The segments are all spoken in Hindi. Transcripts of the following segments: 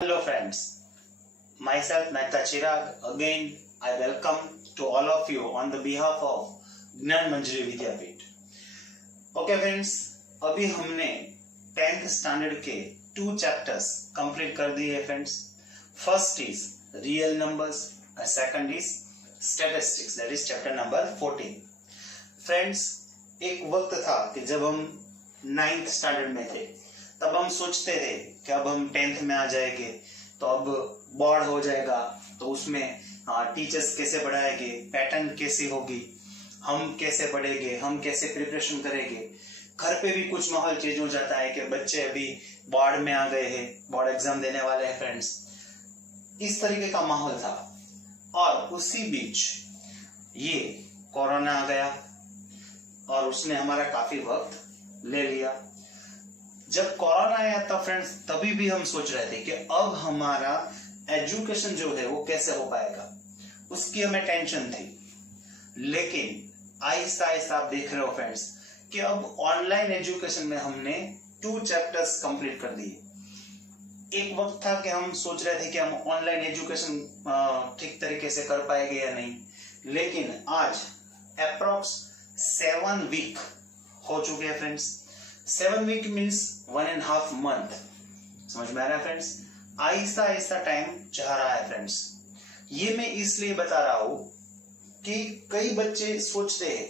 Hello friends, myself Mehta Chirag. Again, I welcome to all of you on the behalf of ज्ञान मंजरी विद्यापीठ. ओके फ्रेंड्स, अभी हमने 10th स्टैंडर्ड के 2 चैप्टर्स कंप्लीट कर दिए हैं friends. First is real numbers और second is statistics, that is chapter number 14. Friends, एक वक्त था कि जब हम 9th स्टैंडर्ड में थे, तब हम सोचते थे कि अब हम 10th में आ जाएंगे तो अब बोर्ड हो जाएगा, तो उसमें टीचर्स कैसे पढ़ाएंगे, पैटर्न कैसी होगी, हम कैसे पढ़ेंगे, हम कैसे प्रिपरेशन करेंगे. घर पे भी कुछ माहौल चेंज हो जाता है कि बच्चे अभी बोर्ड में आ गए हैं, बोर्ड एग्जाम देने वाले हैं फ्रेंड्स. इस तरीके का माहौल था. और उसी बीच ये कोरोना आ गया और उसने हमारा काफी वक्त ले लिया. जब कोरोना आया था फ्रेंड्स, तभी भी हम सोच रहे थे कि अब हमारा एजुकेशन जो है वो कैसे हो पाएगा, उसकी हमें टेंशन थी. लेकिन आहिस्ता आहिस्ता आप देख रहे हो फ्रेंड्स कि अब ऑनलाइन एजुकेशन में हमने 2 चैप्टर्स कंप्लीट कर दिए. एक वक्त था कि हम सोच रहे थे कि हम ऑनलाइन एजुकेशन ठीक तरीके से कर पाएंगे या नहीं, लेकिन आज अप्रॉक्स 7 वीक हो चुके हैं फ्रेंड्स. 7 week means 1.5 month. समझ में आ रहा है फ्रेंड्स? आहिस्ता आहिस्ता टाइम जा रहा है फ्रेंड्स. ये मैं इसलिए बता रहा हूं कि कई बच्चे सोचते हैं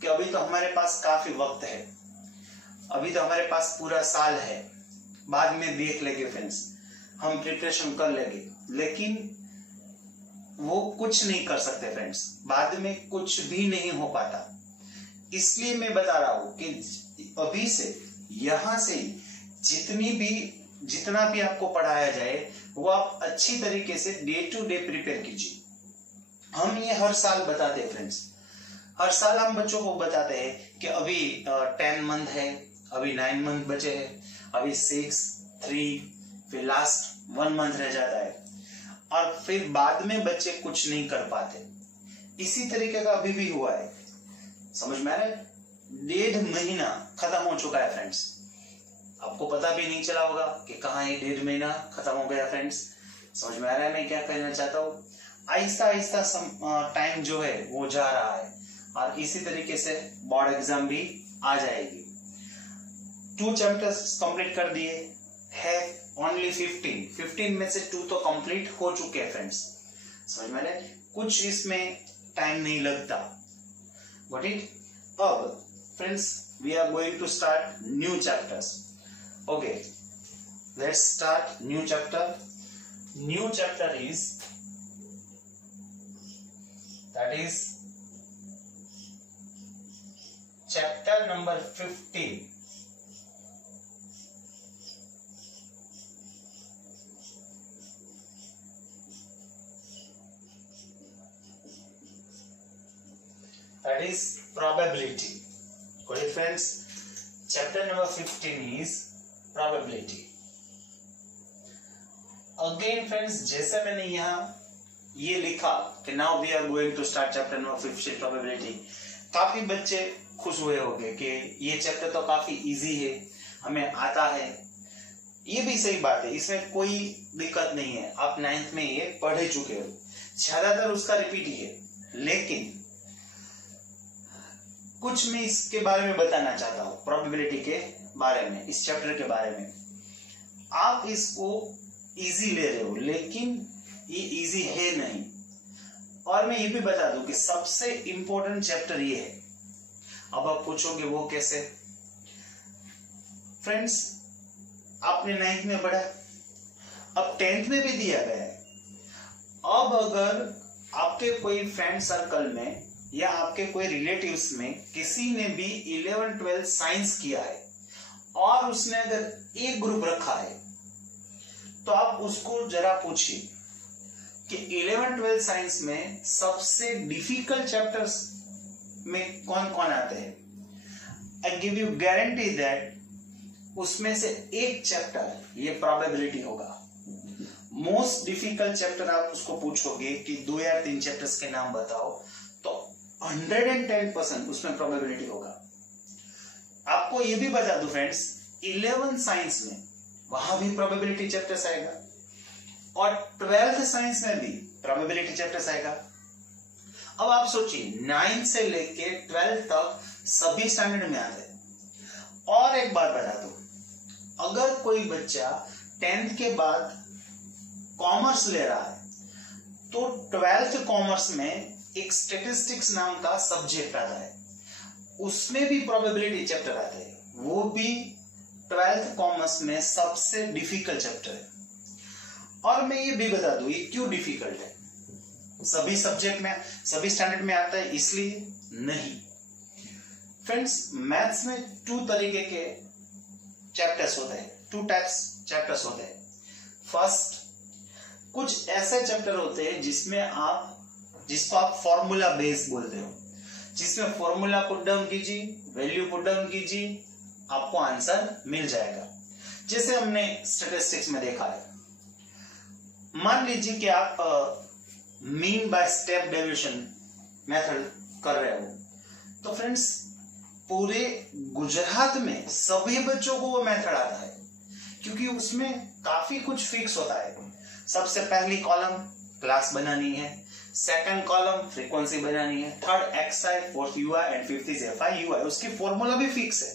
कि अभी तो हमारे पास काफी वक्त है, अभी तो हमारे पास पूरा साल है, बाद में देख लेंगे फ्रेंड्स, हम प्रिपरेशन कर लेंगे. लेकिन वो कुछ नहीं कर सकते फ्रेंड्स, बाद में कुछ भी नहीं हो पाता. इसलिए मैं बता रहा हूं कि अभी से यहां से जितना भी आपको पढ़ाया जाए वो आप अच्छी तरीके से डे टू डे प्रिपेयर कीजिए. हम ये हर साल बताते हैं फ्रेंड्स, हर साल हम बच्चों को बताते हैं कि अभी 10 मंथ है, अभी 9 मंथ बचे हैं, अभी 6, 3, फिर लास्ट 1 मंथ रह जाता है और फिर बाद में बच्चे कुछ नहीं कर पाते. इसी तरीके का अभी भी हुआ है. समझ में आ रहा है? 1.5 महीना खत्म हो चुका है फ्रेंड्स. आपको पता भी नहीं चला होगा कि कहाँ ये 1.5 महीना खत्म हो गया फ्रेंड्स. समझ में आ रहा है मैं क्या कहना चाहता हूँ? आहिस्ता आहिस्ता टाइम जो है वो जा रहा है और इसी तरीके से बोर्ड एग्जाम भी आ जाएगी. 2 चैप्टर्स कंप्लीट कर दिए है, ओनली 15 में से 2 तो कंप्लीट हो चुके हैं फ्रेंड्स. समझ में आ रहा है? कुछ इसमें टाइम नहीं लगता. Got it? अब friends, we are going to start new chapters. Okay, let's start new chapter. New chapter is, that is chapter number 15. That is probability. Got it friends? Chapter number 15 is probability. Again friends, जैसे मैंने यहाँ ये लिखा कि now we are going to start chapter number 15 probability, काफी बच्चे खुश हुए होंगे कि ये चैप्टर तो काफी इजी है, हमें आता है. ये भी सही बात है, इसमें कोई दिक्कत नहीं है. आप 9th में ये पढ़ ही चुके हो, ज्यादातर उसका रिपीट ही है. लेकिन कुछ मैं इसके बारे में बताना चाहता हूं, प्रोबेबिलिटी के बारे में, इस चैप्टर के बारे में. आप इसको इजी ले रहे हो, लेकिन ये इजी है नहीं. और मैं ये भी बता दूं कि सबसे इंपॉर्टेंट चैप्टर ये है. अब आप पूछोगे वो कैसे? फ्रेंड्स, आपने 9th में पढ़ा, अब 10th में भी दिया गया है. अब अगर आपके कोई फ्रेंड सर्कल में या आपके कोई रिलेटिव्स में किसी ने भी 11-12 साइंस किया है और उसने अगर एक ग्रुप रखा है, तो आप उसको जरा पूछिए कि 11-12 साइंस में सबसे डिफिकल्ट चैप्टर्स में कौन कौन आते हैं. I give you guarantee that उसमें से एक चैप्टर ये प्रोबेबिलिटी होगा. मोस्ट डिफिकल्ट चैप्टर आप उसको पूछोगे कि 2 या 3 चैप्टर्स के नाम बताओ, तो 110% उसमें प्रोबेबिलिटी होगा. आपको ये भी बता दूं फ्रेंड्स, 11 साइंस में वहां भी प्रोबेबिलिटी चैप्टर्स आएगा. और 12th साइंस में भी प्रोबेबिलिटी चैप्टर्स आएगा। अब आप सोचिए 9 से लेके 12 तक सभी स्टैंडर्ड में आते हैं। और एक बात बता दूं, अगर कोई बच्चा 10th के बाद कॉमर्स ले रहा है तो 12th कॉमर्स में एक स्टैटिस्टिक्स नाम का सब्जेक्ट आता है, उसमें भी प्रोबेबिलिटी चैप्टर आता है। वो भी 12th कॉमर्स में सबसे डिफिकल्ट चैप्टर है। और मैं ये भी बता दूं ये क्यों डिफिकल्ट है। सभी सब्जेक्ट में सभी स्टैंडर्ड में आता है इसलिए नहीं। फ्रेंड्स, मैथ्स में 2 तरीके के चैप्टर्स होते हैं, 2 टाइप्स चैप्टर्स होते हैं। फर्स्ट, कुछ ऐसे चैप्टर होते हैं जिसको आप फॉर्मूला बेस बोलते हो, जिसमें फॉर्मूला पुट डाउन कीजिए, वैल्यू पुट डाउन कीजिए, आपको आंसर मिल जाएगा, जैसे हमने स्टैटिस्टिक्स में देखा है। मान लीजिए कि आप mean by step deviation method कर रहे हो, तो फ्रेंड्स पूरे गुजरात में सभी बच्चों को वो मेथड आता है, क्योंकि उसमें काफी कुछ फिक्स होता है। सबसे पहली कॉलम क्लास बनानी है, सेकंड कॉलम फ्रीक्वेंसी बनानी है, third XI, fourth UI and fifth is FI UI. उसकी फॉर्मूला भी फिक्स है,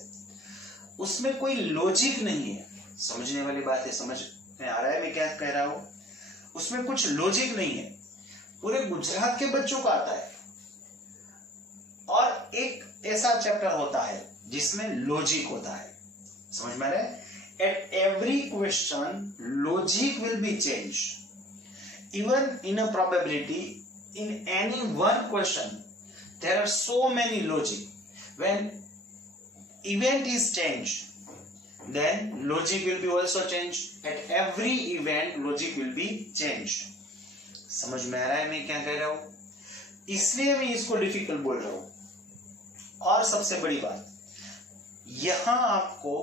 उसमें कोई लॉजिक नहीं है। समझने वाली बात है, समझ में आ रहा है मैं क्या कह रहा हूं? उसमें कुछ लॉजिक नहीं है, पूरे गुजरात के बच्चों को आता है। और एक ऐसा चैप्टर होता है जिसमें लॉजिक होता है, समझ में आ रहा है? At every question, logic will be changed. Even in a probability, in any one question, there are so many logic. When event is changed, then logic will be also changed. At every event, logic will be changed. समझ में आ रहा है मैं क्या कह रहा हूं? इसलिए मैं इसको डिफिकल्ट बोल रहा हूं। और सबसे बड़ी बात, यहां आपको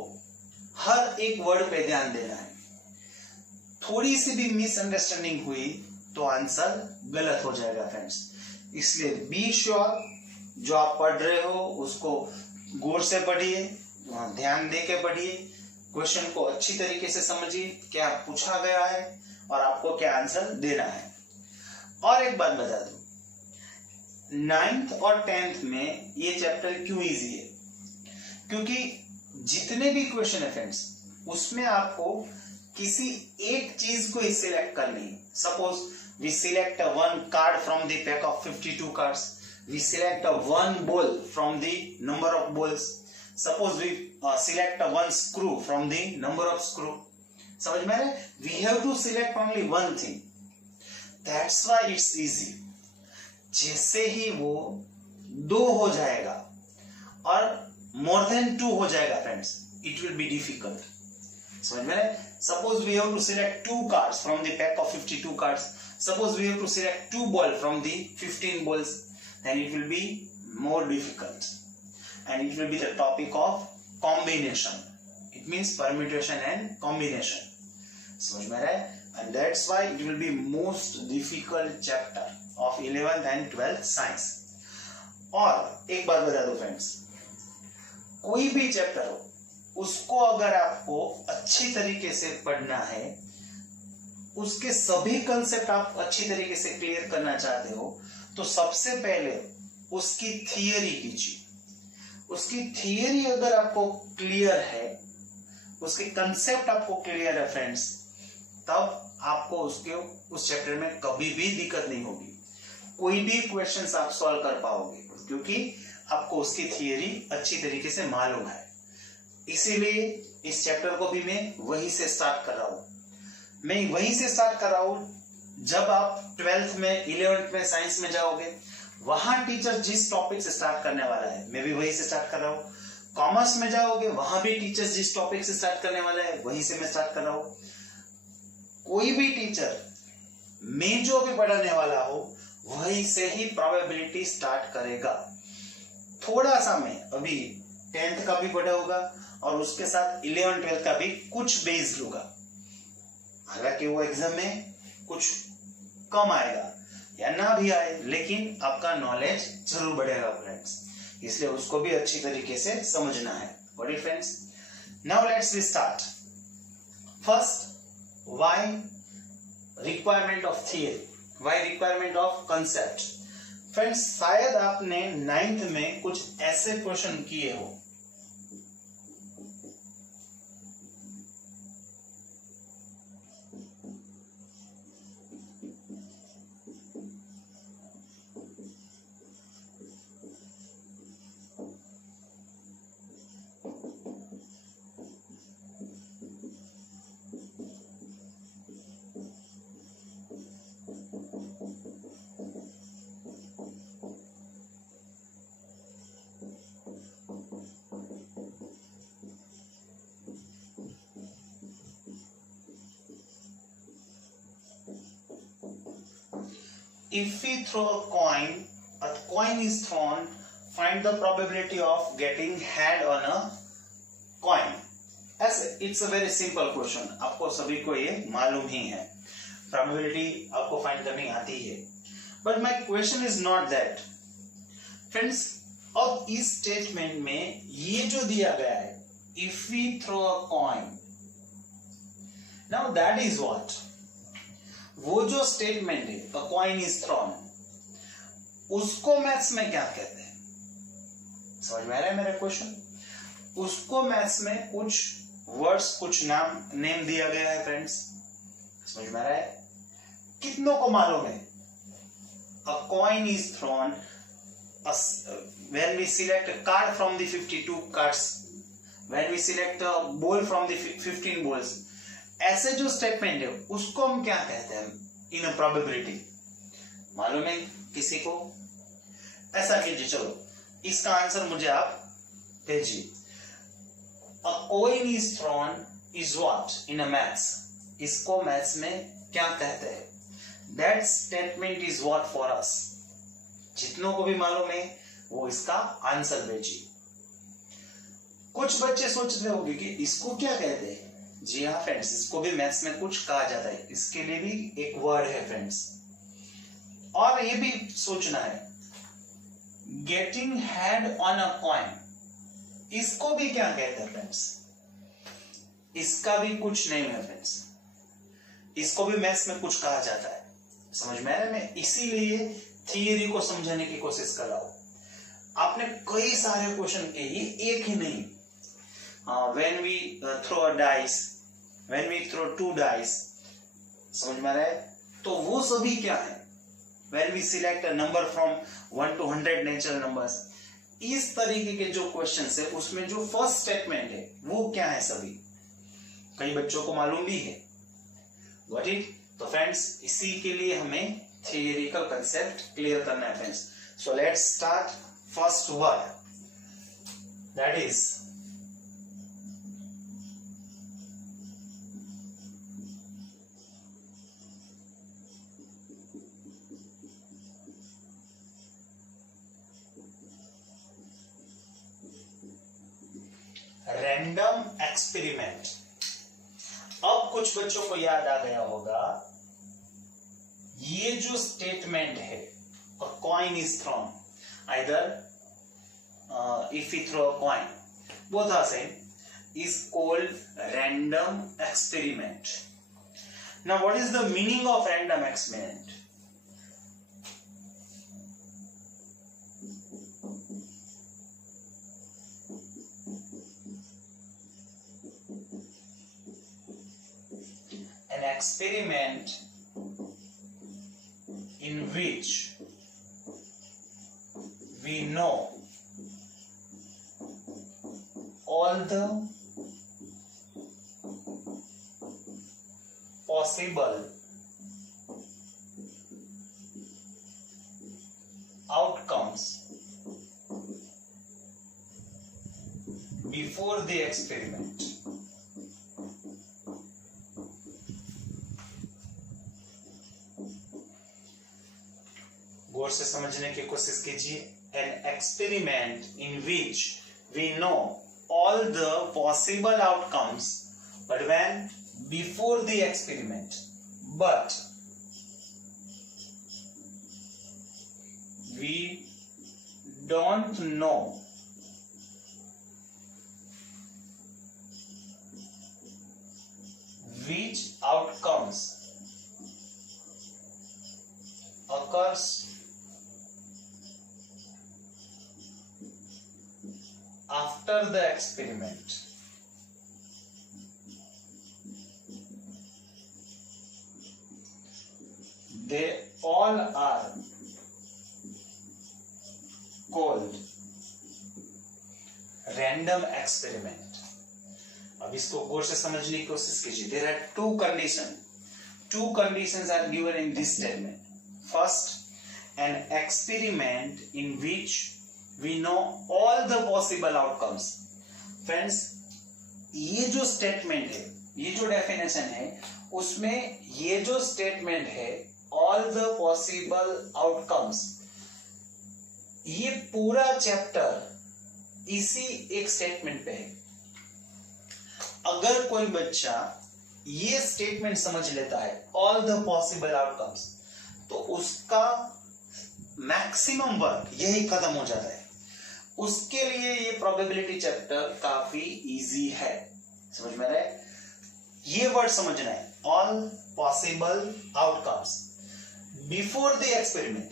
हर एक वर्ड पे ध्यान देना है। थोड़ी सी भी मिसअंडरस्टैंडिंग हुई तो आंसर गलत हो जाएगा फ्रेंड्स। इसलिए बी श्योर, जो आप पढ़ रहे हो उसको गौर से पढ़िए, ध्यान दे के पढ़िए, क्वेश्चन को अच्छी तरीके से समझिए क्या पूछा गया है और आपको क्या आंसर देना है। और एक बात बता दूं, 9th और 10th में ये चैप्टर क्यों इजी है? क्योंकि जितने भी क्वेश्चन है फ्रेंड्स, उसमें आपको किसी एक चीज को सिलेक्ट करनी है। Suppose we select one card from the pack of 52 cards, we select one ball from the number of balls, suppose we select one screw from the number of screw. समझ में आ रहा है? We have to select only one thing, that's why it's easy. जैसे ही वो 2 हो जाएगा और more than 2 हो जाएगा friends, it will be difficult. समझ में आया? Suppose we have to select 2 cards from the pack of 52 cards. Suppose we have to select 2 balls from the 15 balls. Then it will be more difficult. And it will be the topic of combination. It means permutation and combination. समझ में आ रहा है? And that's why it will be most difficult chapter of 11th and 12th science. और एक बात बता दो फ्रेंड्स, कोई भी चैप्टर हो उसको अगर आपको अच्छी तरीके से पढ़ना है, उसके सभी कंसेप्ट आप अच्छी तरीके से क्लियर करना चाहते हो, तो सबसे पहले उसकी थियरी कीजिए। उसकी थियरी अगर आपको क्लियर है, उसके कंसेप्ट आपको क्लियर है फ्रेंड्स, तब आपको उस चैप्टर में कभी भी दिक्कत नहीं होगी। कोई भी क्वेश्चंस आप सॉल्व कर पाओगे, क्योंकि आपको उसकी थियरी अच्छी तरीके से मालूम है। इसीलिए इस चैप्टर को भी मैं वहीं से स्टार्ट कर रहा हूं। मैं वहीं से स्टार्ट कर रहा हूं जब आप 12th में 11th में साइंस में जाओगे, वहां टीचर जिस टॉपिक से स्टार्ट करने वाला है मैं भी वहीं से स्टार्ट कर रहा हूं। कॉमर्स में जाओगे, वहां भी टीचर जिस टॉपिक से स्टार्ट करने वाला है वहीं से मैं स्टार्ट कर रहा हूं। कोई भी टीचर मैं जो भी पढ़ाने वाला हो वहीं से ही प्रोबेबिलिटी स्टार्ट करेगा। थोड़ा सा मैं अभी 10th का भी पढ़ा होगा और उसके साथ 11th 12th का भी कुछ बेस लूंगा। हालांकि वो एग्जाम में कुछ कम आएगा या ना भी आए, लेकिन आपका नॉलेज जरूर बढ़ेगा फ्रेंड्स, इसलिए उसको भी अच्छी तरीके से समझना है। Body friends, now let's we start. First, why requirement of theory, why requirement of concept. Friends, शायद आपने 9th में कुछ ऐसे क्वेश्चन किए हो। If we throw a coin is thrown, find the probability of getting head on a coin. ऐसे it's a very simple question. आपको सभी को ये मालूम ही है, probability आपको find करनी आती है। But my question is not that. Friends, अब इस statement में ये जो दिया गया है, if we throw a coin, now that is what? वो जो स्टेटमेंट है, a coin is thrown, उसको मैथ्स में क्या कहते हैं? समझ में आ रहा है मेरा क्वेश्चन? उसको मैथ्स में कुछ वर्ड्स, कुछ नेम दिया गया है फ्रेंड्स। समझ में आ रहा है? कितनों को मालूम है? A coin is thrown when we select a card from the 52 cards, when we select a ball from the 15 balls, ऐसे जो स्टेटमेंट है उसको हम क्या कहते हैं इन अ प्रोबेबिलिटी? मालूम है किसी को? ऐसा कीजिए, चलो इसका आंसर मुझे आप भेजिए। A coin is thrown is what in a maths? इसको मैथ्स में क्या कहते हैं? That statement is what for us. जितनों को भी मालूम है वो इसका आंसर भेजिए। कुछ बच्चे सोच रहे होंगे कि इसको क्या कहते हैं। जी हाँ फ्रेंड्स, इसको भी मैथ्स में कुछ कहा जाता है, इसके लिए भी एक वर्ड है फ्रेंड्स। और ये भी सोचना है, getting head on a coin, इसको भी क्या कहते हैं फ्रेंड्स? इसका भी कुछ नेम है फ्रेंड्स, इसको भी मैथ्स में कुछ कहा जाता है। समझ में आ रहा है? मैं इसीलिए थियरी को समझाने की कोशिश कर रहा हूं। आपने कई सारे क्वेश्चन किए, ये एक ही नहीं। when we throw a dice, when we throw 2 dice, समझ में आ रहा है? तो वो सभी क्या है? when we select a number from 1 to 100 natural numbers, इस तरीके के जो क्वेश्चंस है उसमें जो फर्स्ट स्टेटमेंट है वो क्या है सभी कई बच्चों को मालूम भी है। Got it? तो फ्रेंड्स, इसी के लिए हमें थियरिकल कंसेप्ट क्लियर करना है friends. So let's start first word, that is random experiment. अब कुछ बच्चों को याद आ गया होगा, ये जो स्टेटमेंट है, a coin is thrown, either if we throw a coin, both are same, is called random experiment. Now what is the meaning of random experiment? An experiment in which we know all the possible outcomes before the experiment. गौर से समझने की कोशिश कीजिए। An experiment in which we know all the possible outcomes, but when before the experiment, but we don't know which outcomes occurs after the experiment. They all are called random experiment. अब इसको गौर से समझने की कोशिश कीजिए. There are two conditions are given in this statement. First, an experiment in which we know all the possible outcomes. Friends, ये जो स्टेटमेंट है, ये जो डेफिनेशन है, उसमें ये जो स्टेटमेंट है all the possible outcomes, ये पूरा चैप्टर इसी एक स्टेटमेंट पे है. अगर कोई बच्चा ये स्टेटमेंट समझ लेता है all the possible outcomes, तो उसका मैक्सिमम वर्क यही खत्म हो जाता है. उसके लिए ये प्रोबेबिलिटी चैप्टर काफी इजी है. समझ में रहे? ये वर्ड समझना है, all possible outcomes before the experiment.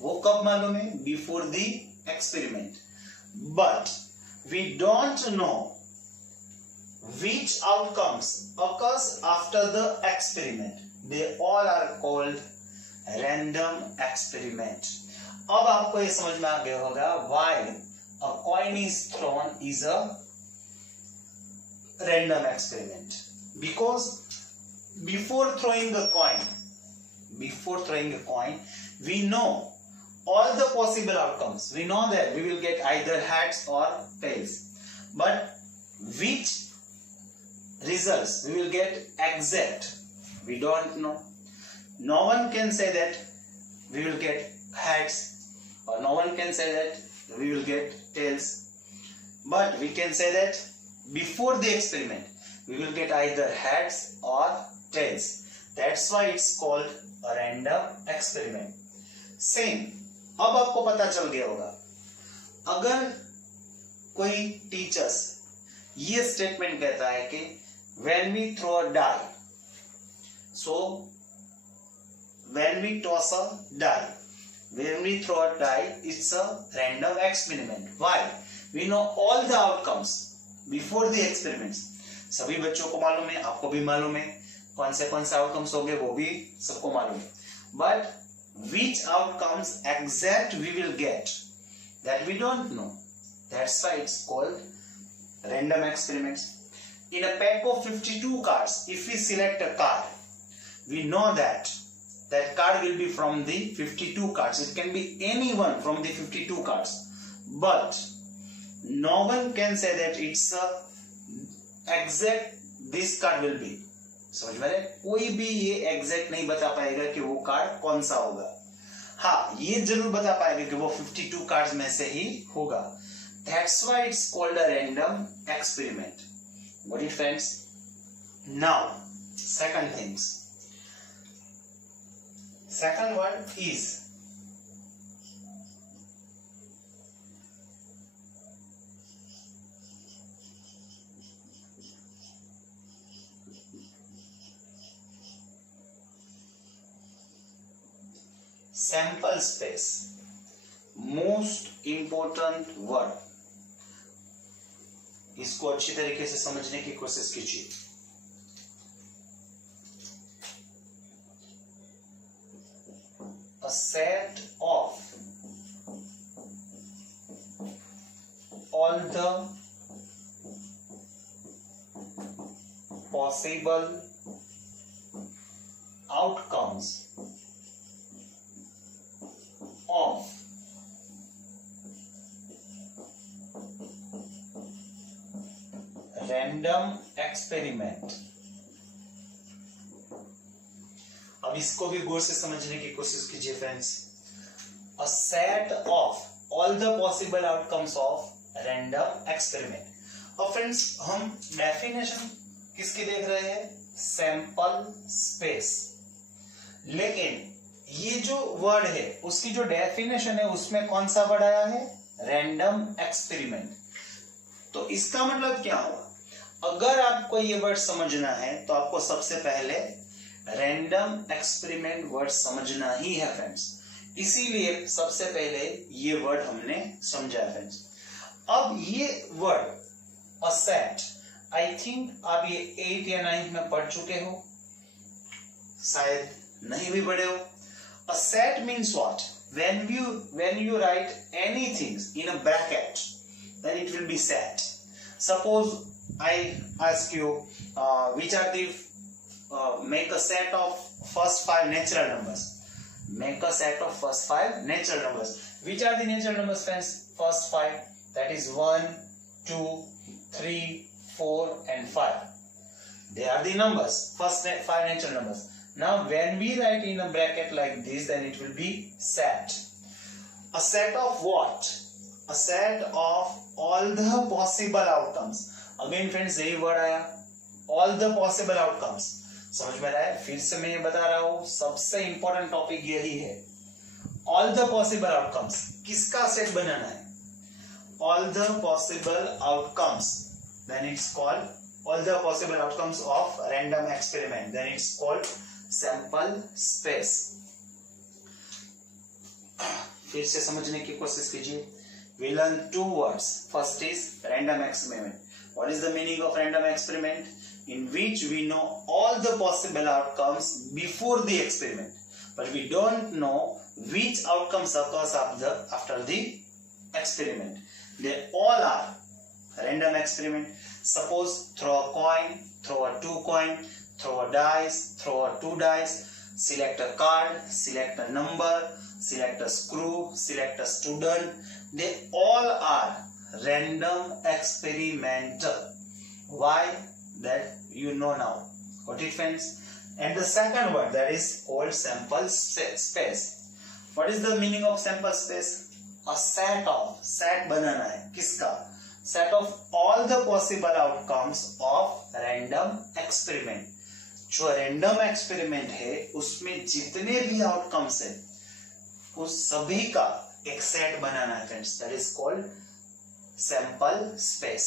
वो कब मालूम है? Before the experiment. But we don't know which outcomes occurs after the experiment. They all are called random experiment. अब आपको ये समझ में आ गया होगा why a coin is thrown is a random experiment. Because before throwing a coin, we know all the possible outcomes. We know that we will get either heads or tails. But which results we will get exact, we don't know. No one can say that we will get heads, or no one can say that we will get tails. But we can say that before the experiment we will get either heads or tails. That's why it's called a random experiment. Same, अब आपको पता चल गया होगा, अगर कोई टीचर्स ये स्टेटमेंट कहता है कि when we throw a die, so when we toss a die, when we throw a die, it's a random experiment. Why? We know all the outcomes before the experiments. सभी बच्चों को मालूम है, आपको भी मालूम है, कौन से आउटकम्स होंगे वो भी सबको मालूम है. But which outcomes exact we will get, that we don't know. That's why it's called random experiments. In a pack of 52 cards, if we select a card, we know that that card will be from the 52 cards. It can be any one from the 52 cards. But no one can say that it's a exact this card will be. समझ में आया? कोई भी ये एग्जैक्ट नहीं बता पाएगा कि वो कार्ड कौन सा होगा. हाँ, ये जरूर बता पाएगा कि वो 52 कार्ड्स में से ही होगा. That's why it's called a random experiment. Got it, friends? Now, second things. Second one is sample space. Most important word. इसको अच्छी तरीके से समझने की कोशिश कीजिए. A set of all the possible outcomes of random experiment. अब इसको भी गौर से समझने की कोशिश कीजिए friends. A set of all the possible outcomes of random experiment. अब फ्रेंड्स हम डेफिनेशन किसकी देख रहे हैं? Sample space. लेकिन ये जो वर्ड है उसकी जो डेफिनेशन है उसमें कौन सा वर्ड आया है? Random experiment. तो इसका मतलब क्या हुआ? अगर आपको ये वर्ड समझना है तो आपको सबसे पहले रैंडम एक्सपेरिमेंट वर्ड समझना ही है फ्रेंड्स, इसीलिए सबसे पहले ये वर्ड हमने समझा है फ्रेंड्स। अब ये word a set, I think आप ये 8 या 9 में पढ़ चुके हो, शायद नहीं भी पढ़े हो। A set means what? when you write anything in a bracket, then it will be set. Suppose I ask you which are the make a set of first 5 natural numbers. Make a set of first 5 natural numbers. Which are the natural numbers, friends? First 5, that is 1, 2, 3, 4 and 5. They are the numbers, first 5 natural numbers. Now when we write in a bracket like this, then it will be set. A set of what? A set of all the possible outcomes. Again friends, यही word आया, all the possible outcomes. समझ में रहा है? फिर से मैं ये बता रहा हूँ, सबसे important topic यही है। All the possible outcomes, किसका set बनाना है? All the possible outcomes, then it's called all the possible outcomes of random experiment, then it's called sample space. फिर से समझने की कोशिश कीजिए। We learn 2 words. First is random experiment. What is the meaning of random experiment? In which we know all the possible outcomes before the experiment, but we don't know which outcomes occurs after the experiment. They all are random experiment. Suppose throw a coin, throw a 2 coin, throw a dice, throw a 2 dice, select a card, select a number, select a screw, select a student. They all are random experimental. Why? That you know now. Got it, friends? And the second word, that is called sample space. What is the meaning of sample space? A set of, set बनाना है किसका? Set of all the possible outcomes of random experiment. जो रैंडम एक्सपेरिमेंट है उसमें जितने भी आउटकम्स है उस सभी का एक सेट बनाना है friends, that is called sample space.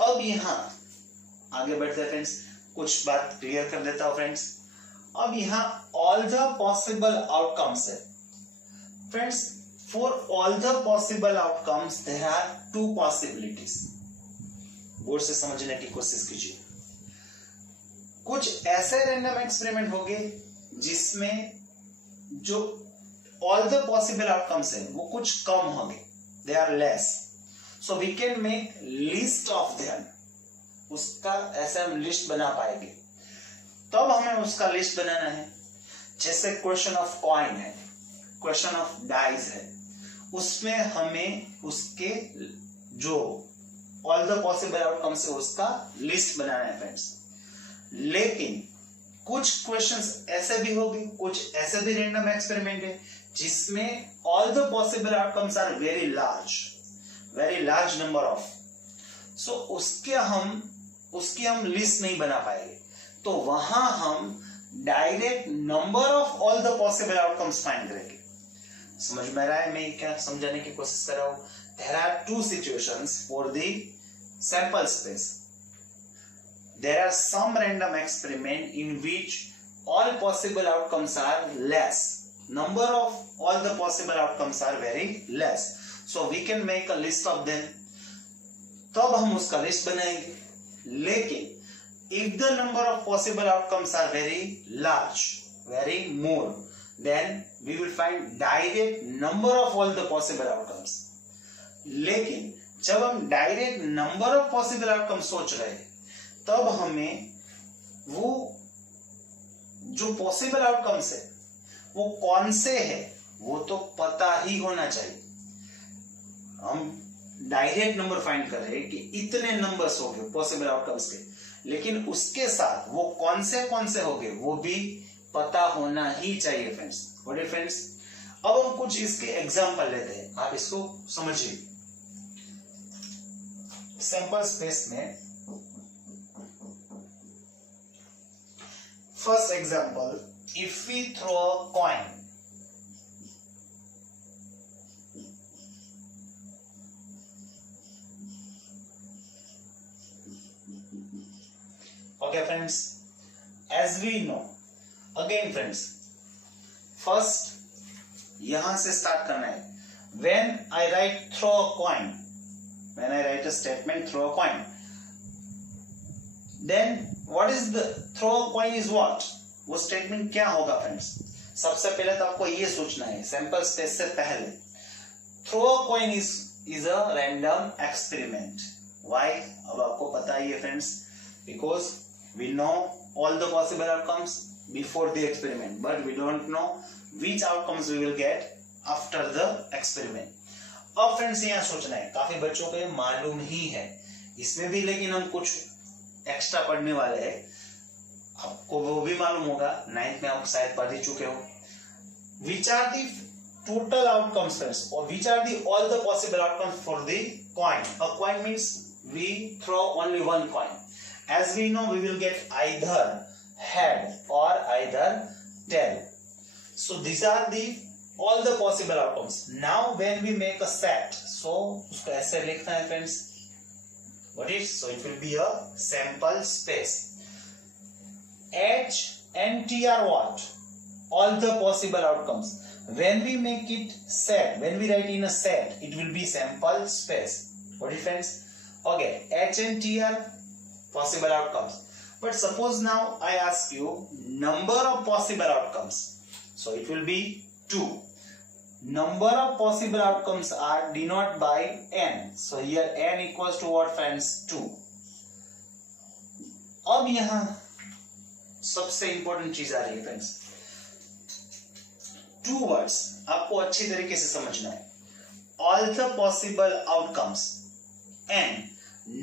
अब यहाँ आगे बढ़ते हैं फ्रेंड्स, कुछ बात क्लियर कर देता हूं फ्रेंड्स। अब यहाँ ऑल द पॉसिबल आउटकम्स है friends. For all the possible outcomes there are 2 possibilities. गौर से समझने की कोशिश कीजिए। कुछ ऐसे रैंडम एक्सपेरिमेंट होंगे जिसमें जो ऑल द पॉसिबल आउटकम्स है वो कुछ कम होंगे, they are less, so we can make list of them. उसका ऐसा हम लिस्ट बना पाएंगे, तब हमें उसका लिस्ट बनाना है। जैसे क्वेश्चन ऑफ कॉइन है, क्वेश्चन ऑफ डाइस है, उसमें हमें उसके जो ऑल द पॉसिबल आउटकम्स है उसका लिस्ट बनाना है फ्रेंड्स। लेकिन कुछ क्वेश्चंस ऐसे भी होंगे, कुछ ऐसे भी रैंडम एक्सपेरिमेंट है जिसमें all the possible outcomes are very large number of, so उसकी हम लिस्ट नहीं बना पाएंगे। तो वहां हम direct number of all the possible outcomes find करेंगे। समझ में आ रहा है मैं क्या समझाने की कोशिश कर रहा हूं? There are 2 situations for the sample space. There are some random experiment in which all possible outcomes are less. Number of all the possible outcomes are very less. So we can make a list of them. तब हम उसका लिस्ट बनाएंगे। लेकिन if the number of possible outcomes are very large, very more, then we will find direct number of all the possible outcomes. लेकिन जब हम direct number of possible outcome सोच रहे हैं तब हमें वो जो पॉसिबल आउटकम्स है वो कौन से है वो तो पता ही होना चाहिए। हम डायरेक्ट नंबर फाइंड कर रहे हैं कि इतने नंबर्स हो गए पॉसिबल आउटकम्स के, लेकिन उसके साथ वो कौन से हो गए वो भी पता होना ही चाहिए फ्रेंड्स। ओके फ्रेंड्स, अब हम कुछ इसके एग्जांपल लेते हैं, आप इसको समझिए। सैंपल स्पेस में first example, if we throw a coin, okay friends, as we know, again friends, first यहां से स्टार्ट करना है. When I write throw a coin, when I write a statement throw a coin, then what is the throw a coin is what, वो स्टेटमेंट क्या होगा फ्रेंड्स. सबसे पहले तो आपको ये सोचना है, सैंपल स्पेस से पहले, throw a coin is a random experiment. Why, अब आपको पता ही है friends, because we know all the possible outcomes before the experiment, but we don't know which outcomes we will get after the experiment. अब फ्रेंड्स यहाँ सोचना है, काफी बच्चों को मालूम ही है इसमें भी, लेकिन हम कुछ एक्स्ट्रा पढ़ने वाले हैं. आपको वो भी मालूम होगा, 9th में आप शायद पढ़ ही चुके हो. Which are the total outcomes friends, or which are the all the possible outcomes for the coin. A coin means we throw only one coin. As we know, we will get either head or either tail. So these are the all the possible outcomes. Now when we make a set, so उसको ऐसे लिखना है friends. What is? So it will be a sample space. H and T are what? All the possible outcomes. When we make it set, when we write in a set, it will be sample space. What is friends? Okay, H and T are possible outcomes. But suppose now I ask you number of possible outcomes. So it will be 2. Number of possible outcomes are denoted by n. So here n equals to what friends? 2. अब यहाँ सबसे इंपॉर्टेंट चीज आ रही है फ्रेंड्स. 2 वर्ड्स आपको अच्छी तरीके से समझना है. All the possible outcomes and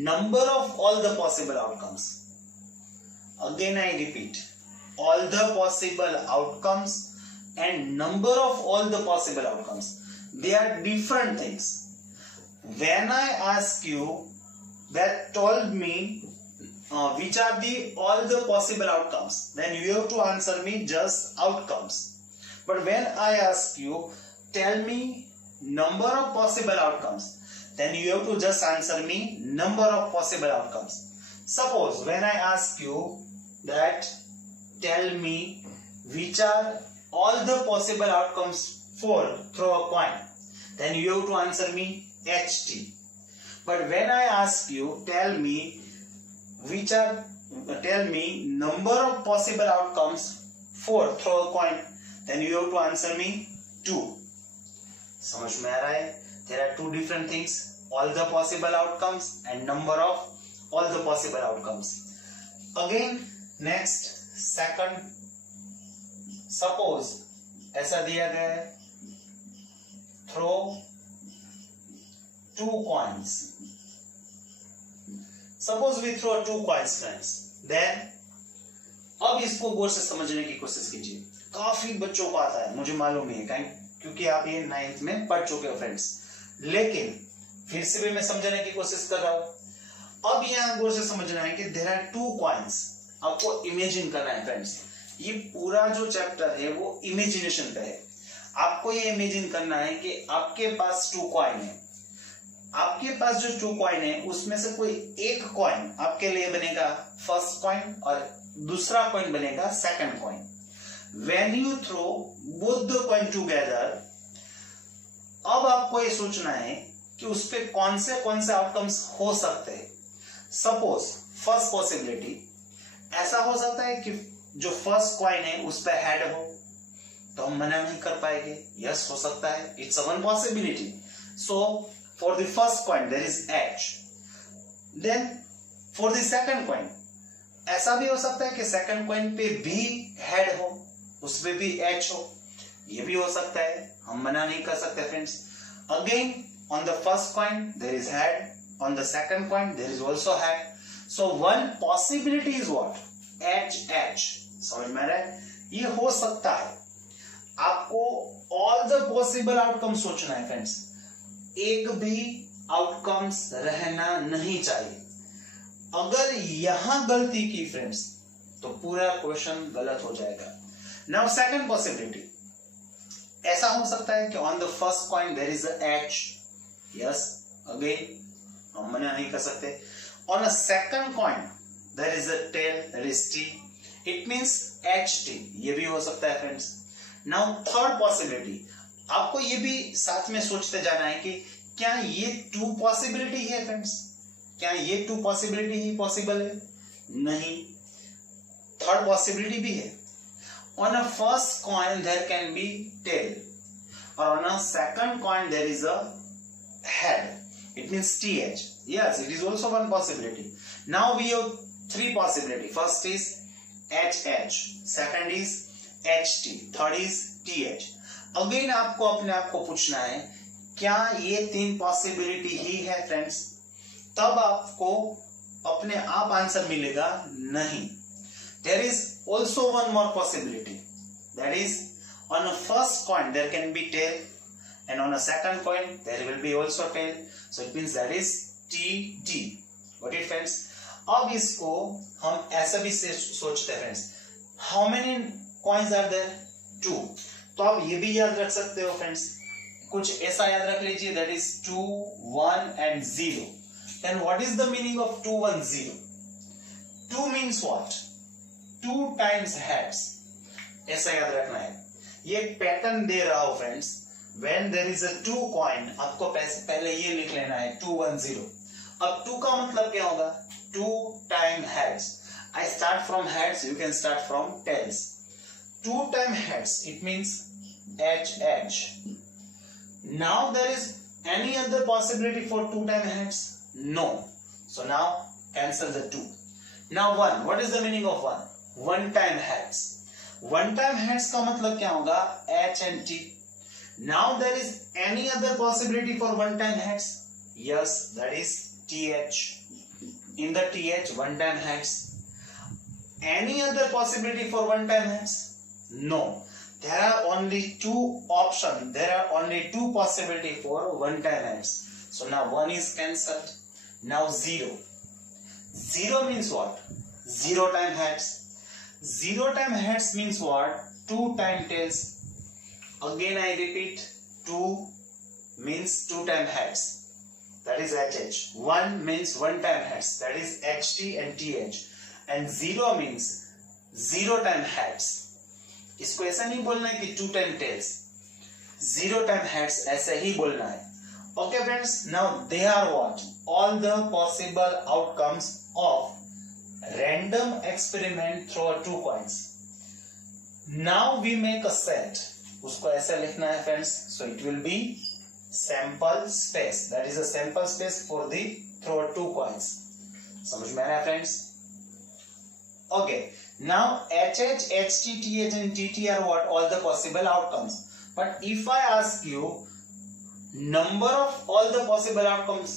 number of all the possible outcomes. Again I repeat, all the possible outcomes and number of all the possible outcomes, they are different things. When I ask you that told me which are the all the possible outcomes, then you have to answer me just outcomes. But when I ask you tell me number of possible outcomes, then you have to just answer me number of possible outcomes. Suppose when I ask you that tell me which are all the possible outcomes for throw a coin, then you have to answer me HT. But when I ask you tell me number of possible outcomes for throw a coin, then you have to answer me 2. समझ में आ रहा है? There are two different things, all the possible outcomes and number of all the possible outcomes. Again, next, second, suppose ऐसा दिया गया है, throw 2 coins. Suppose we throw 2 coins friends. Then अब इसको गौर से समझने की कोशिश कीजिए. काफी बच्चों को आता है, मुझे मालूम है, क्योंकि आप ये 9th में पढ़ चुके हो फ्रेंड्स, लेकिन फिर से भी मैं समझाने की कोशिश कर रहा हूं. अब यहां गौर से समझना है कि देयर आर 2 कॉइन्स. आपको इमेजिन करना है फ्रेंड्स, ये पूरा जो चैप्टर है वो इमेजिनेशन पे है. आपको ये इमेजिन करना है कि आपके पास 2 कॉइन है. आपके पास जो 2 कॉइन है उसमें से कोई एक कॉइन आपके लिए बनेगा फर्स्ट कॉइन और दूसरा कॉइन बनेगा second coin. When you throw both the coin together, अब आपको ये सोचना है कि उस पे कौन से आउटकम्स हो सकते हैं. सपोज फर्स्ट पॉसिबिलिटी ऐसा हो सकता है कि जो फर्स्ट कॉइन है उस पे हेड हो, तो हम मना नहीं कर पाएंगे. यस, हो सकता है, it's one possibility. So for the first coin there is H. Then for the second coin ऐसा भी हो सकता है कि सेकंड कॉइन पे भी हेड हो, उस पे भी एच हो, ये भी हो सकता है, हम मना नहीं कर सकते friends. Again on the first coin there is head, on the second coin there is also head. So one possibility is what? H H. समझ में आ रहा है? ये हो सकता है. आपको ऑल द पॉसिबल आउटकम सोचना है फ्रेंड्स, एक भी आउटकम्स रहना नहीं चाहिए. अगर यहां गलती की फ्रेंड्स तो पूरा क्वेश्चन गलत हो जाएगा. नाउ सेकंड पॉसिबिलिटी ऐसा हो सकता है कि on the first coin there is H. Yes, again हम मना नहीं कर सकते. On a second coin there is a tail, there is T. It means HT, ये भी हो सकता है फ्रेंड्स। नाउ थर्ड पॉसिबिलिटी, आपको ये भी साथ में सोचते जाना है कि क्या ये 2 पॉसिबिलिटी है फ्रेंड्स, क्या ये 2 पॉसिबिलिटी ही पॉसिबल है? नहीं, थर्ड पॉसिबिलिटी भी है। On a first coin there can be tail, और on a second coin there is a head, it means TH. Yes, it is also one possibility. Now we have 3 possibility. First is HH, second is HT, third is TH. Again आपको अपने आप को पूछना है क्या ये 3 पॉसिबिलिटी ही है फ्रेंड्स, तब आपको अपने आप आंसर मिलेगा? नहीं, there is also one more possibility, that is on a first coin there can be tail, and on a second coin there will be also tail, so it means that is TT. Got it friends? अब इसको हम ऐसा भी सोचते हैं friends, how many coins are there? 2। तो आप ये भी याद रख सकते हो फ्रेंड्स, कुछ ऐसा याद रख लीजिए, that is 2, 1 and 0. Then what is the meaning of 2, 1, 0? 2 means what? 2 times heads, ऐसा याद रखना है। ये एक पैटर्न दे रहा हो friends, when there is a 2 coin, आपको पहले ये लिख लेना है 2, 1, 0। अब 2 का मतलब क्या होगा? 2 time heads. I start from heads, you can start from tails. 2 time heads, it means HH. Now there is any other possibility for 2 time heads? No. So now cancel the 2. Now 1, what is the meaning of 1? 1 time heads. 1 time heads का मतलब क्या होगा? H and T. Now there is any other possibility for 1 time heads? Yes, that is TH. In the TH, 1 time heads. Any other possibility for 1 time heads? No. There are only 2 options. There are only 2 possibility for 1 time heads. So now 1 is cancelled. Now 0. 0 means what? 0 time heads. 0 time heads means what? 2 time tails. Again I repeat, 2 means 2 time heads, that is HH. 1 means 1 time heads, that is HT and TH. And 0 means 0 time heads. इसको ऐसा नहीं बोलना है कि 2 time tails, 0 time heads ऐसे ही बोलना है। Okay friends, now they are what? All the possible outcomes of random experiment through 2 coins. Now we make a set. उसको ऐसा लिखना है friends, so it will be sample space, that is a sample space for the throw 2 coins. समझ में आ रहा है friends? Okay, now HH, HT, TH and TT are what? All the possible outcomes. But if I ask you number of all the possible outcomes,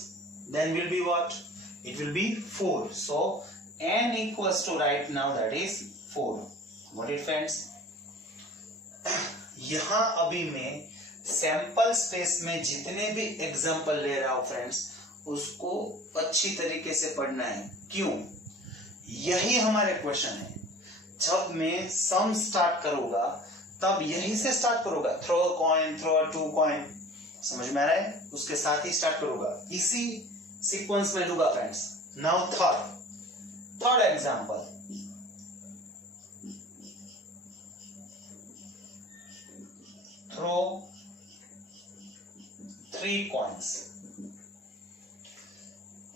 then will be what? It will be 4. So n equals to right now that is 4. Got it friends? यहां अभी मैं सैंपल स्पेस में जितने भी एग्जांपल ले रहा हूं फ्रेंड्स, उसको अच्छी तरीके से पढ़ना है। क्यों? यही हमारे क्वेश्चन है। जब मैं सम स्टार्ट करूंगा तब यही से स्टार्ट करूंगा, थ्रो कॉइन, थ्रो 2 कॉइन, समझ में आ रहा है? उसके साथ ही स्टार्ट करूंगा, इसी सीक्वेंस में लूंगा friends. Now third example, throw 3 coins.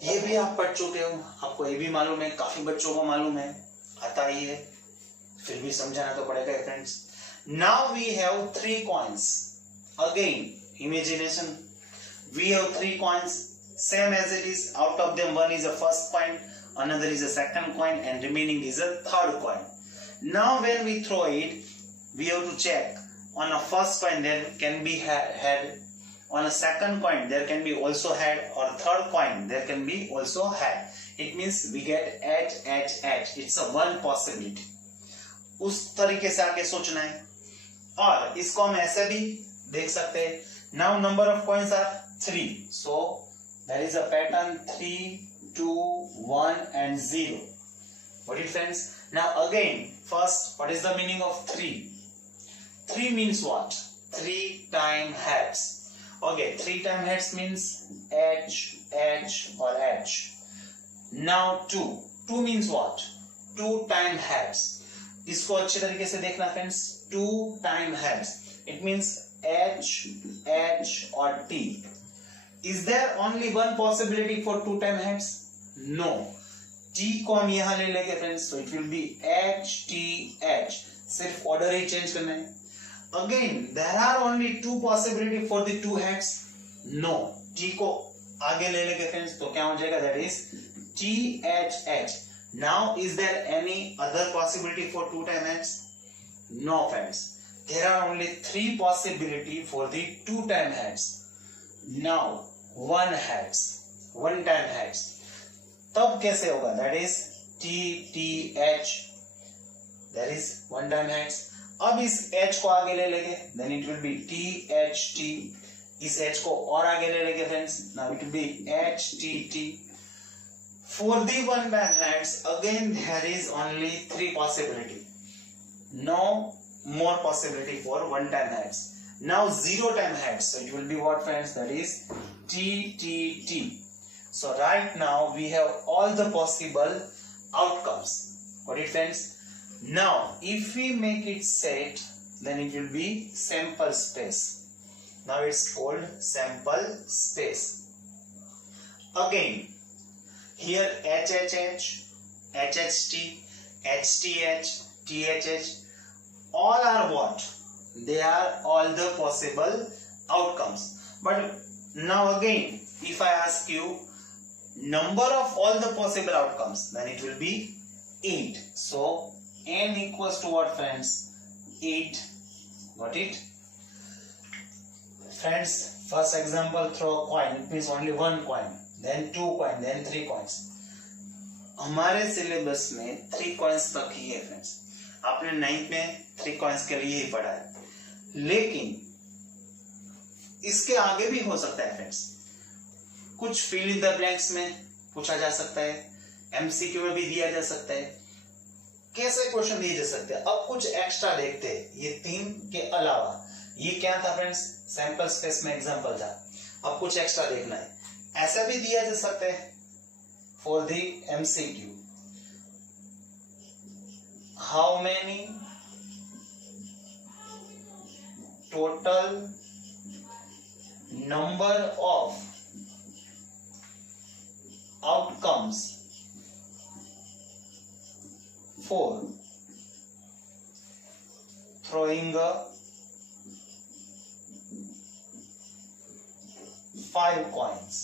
ये भी आप पढ़ चुके हो, आपको ये भी मालूम है, काफी बच्चों को मालूम है, आता ही है, फिर भी समझाना तो पड़ेगा friends. Now we have 3 coins, again imagination, we have 3 coins, same as it is, out of them one is a first coin, another is a second coin and remaining is a third coin. Now when we throw it, we have to check. On a first coin there can be head, on a second coin there can be also head, or third coin there can be also head. It means we get H, H, H. It's a one possibility. उस तरीके से आगे सोचना है, और इसको हम ऐसे भी देख सकते हैं। Now number of coins are 3, so there is a pattern 3, 2, 1 and 0. Got it friends? Now again, first, what is the meaning of 3? 3 means what? 3 time heads. Okay, 3 time heads means H, H or H. Now 2. 2 means what? 2 time heads. इसको अच्छे तरीके से देखना friends, 2 time heads, it means H और T. Is there only one possibility for 2 time heads? No. T को हम यहां ले लेंगे friends, so it will be HTH. सिर्फ ऑर्डर ही चेंज करना है. Again, there are only 2 possibility for the 2 heads. No. T को आगे ले लेंगे फ्रेंड्स, तो क्या हो जाएगा? That is THH. Now, is there any other possibility for 2 time heads? No, friends. There are only 3 possibility for the 2 time heads. Now, 1 time heads. तब कैसे होगा? That is TTH. That is 1 time heads. अब इस H को आगे ले लेंगे, then it will be THT. इस H को और आगे ले लेंगे friends, now it will be HTT. For the 1 time heads, again there is only 3 possibility. No more possibility for 1 time heads. Now 0 time heads, so it will be what friends? That is TTT. So right now we have all the possible outcomes. Got it friends? Now if we make it set, then it will be sample space. Now it's called sample space. Again here HHH, HHT, HTH, THH, all are what? They are all the possible outcomes. But now again, if I ask you number of all the possible outcomes, then it will be 8. So n equals to what friends? 8. Got it? Friends, first example, throw a coin. It means only 1 coin, then 2 coin, then 3 coins. हमारे सिलेबस में 3 coins तक ही है फ्रेंड्स. आपने 9th में 3 coins के लिए ही पढ़ा है, लेकिन इसके आगे भी हो सकता है फ्रेंड्स. कुछ फिल इन द ब्लैंक्स में पूछा जा सकता है, एमसीक्यू में भी दिया जा सकता है, कैसे क्वेश्चन दिए जा सकते हैं. अब कुछ एक्स्ट्रा देखते हैं, ये 3 के अलावा. ये क्या था फ्रेंड्स? सैंपल स्पेस में एग्जांपल था. अब कुछ एक्स्ट्रा देखना है. ऐसा भी दिया जा सकता है for the MCQ. How many total number of outcomes for throwing a 5 coins.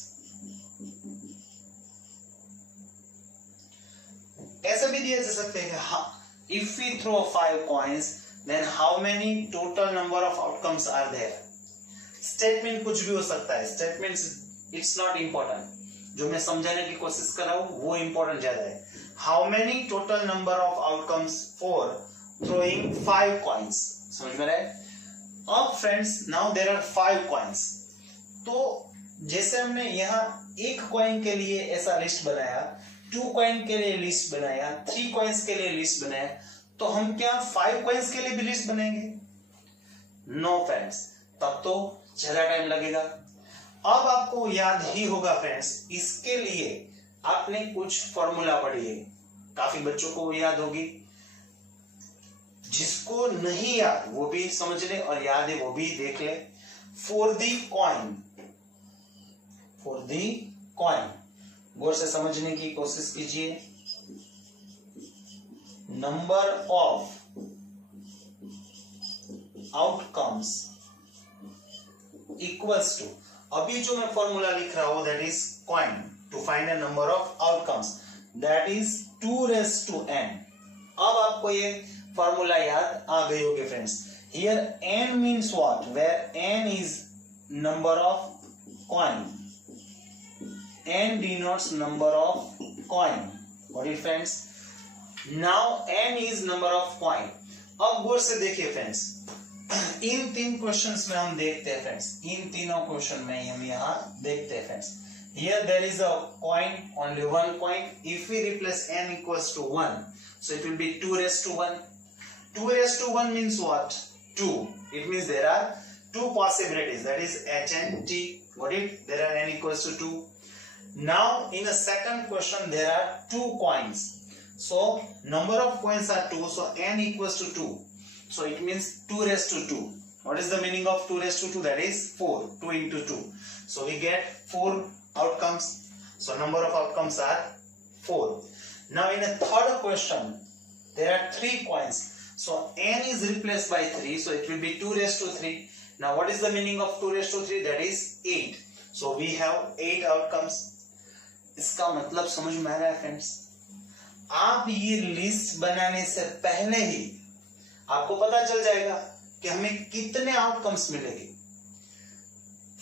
ऐसा भी दिया जा सकता है कि if we throw 5 coins, then how many total number of outcomes are there? Statement कुछ भी हो सकता है. Statements it's not important. जो मैं समझाने की कोशिश कर रहा हूँ वो important ज्यादा है. How many total number of outcomes for throwing 5 coins? समझ में आया? अब friends, now there are 5 coins. तो जैसे हमने यहाँ 1 coin के लिए ऐसा लिस्ट बनाया, 2 coin के लिए लिस्ट बनाया, 3 coins के लिए लिस्ट बनाया, तो हम क्या 5 coins के लिए भी लिस्ट बनाएंगे? नो फ्रेंड्स, तब तो ज्यादा टाइम लगेगा. अब आपको याद ही होगा फ्रेंड्स, इसके लिए आपने कुछ फॉर्मूला पढ़ी है, काफी बच्चों को याद होगी. जिसको नहीं याद वो भी समझ ले, और याद है वो भी देख ले. फॉर दी कॉइन, गौर से समझने की कोशिश कीजिए. Number of outcomes equals to, अभी जो मैं फॉर्मूला लिख रहा हूं that is coin to find a number of outcomes, that is 2n. अब आपको ये फॉर्मूला याद आ गई होगी friends. Here n means what? Where n is number of coin. n denotes number of coin. Got it friends? Now n is number of coin. अब गौर से देखिए फ्रेंड्स, इन 3 क्वेश्चंस में हम देखते हैं फ्रेंड्स, इन तीनों क्वेश्चन में हम यहाँ देखते हैं friends. Here there is a coin, only 1 coin. If we replace n equals to 1, so it will be 2 raised to 1. 2 raised to 1 means what? 2. It means there are 2 possibilities, that is h and t. Got it? There are n equals to 2. Now in a second question there are 2 coins. So number of coins are 2, so n equals to 2. So it means 2 raised to 2. What is the meaning of 2 raised to 2? That is 4. 2 into 2. So we get 4 outcomes. So number of outcomes are 4. Now in a third question, there are 3 coins. So n is replaced by 3. So it will be 2 raised to 3. Now what is the meaning of 2 raised to 3? That is 8. So we have 8 outcomes. इसका मतलब समझ में आ रहा है फ्रेंड्स? आप ये लिस्ट बनाने से पहले ही आपको पता चल जाएगा कि हमें कितने आउटकम्स मिलेंगे.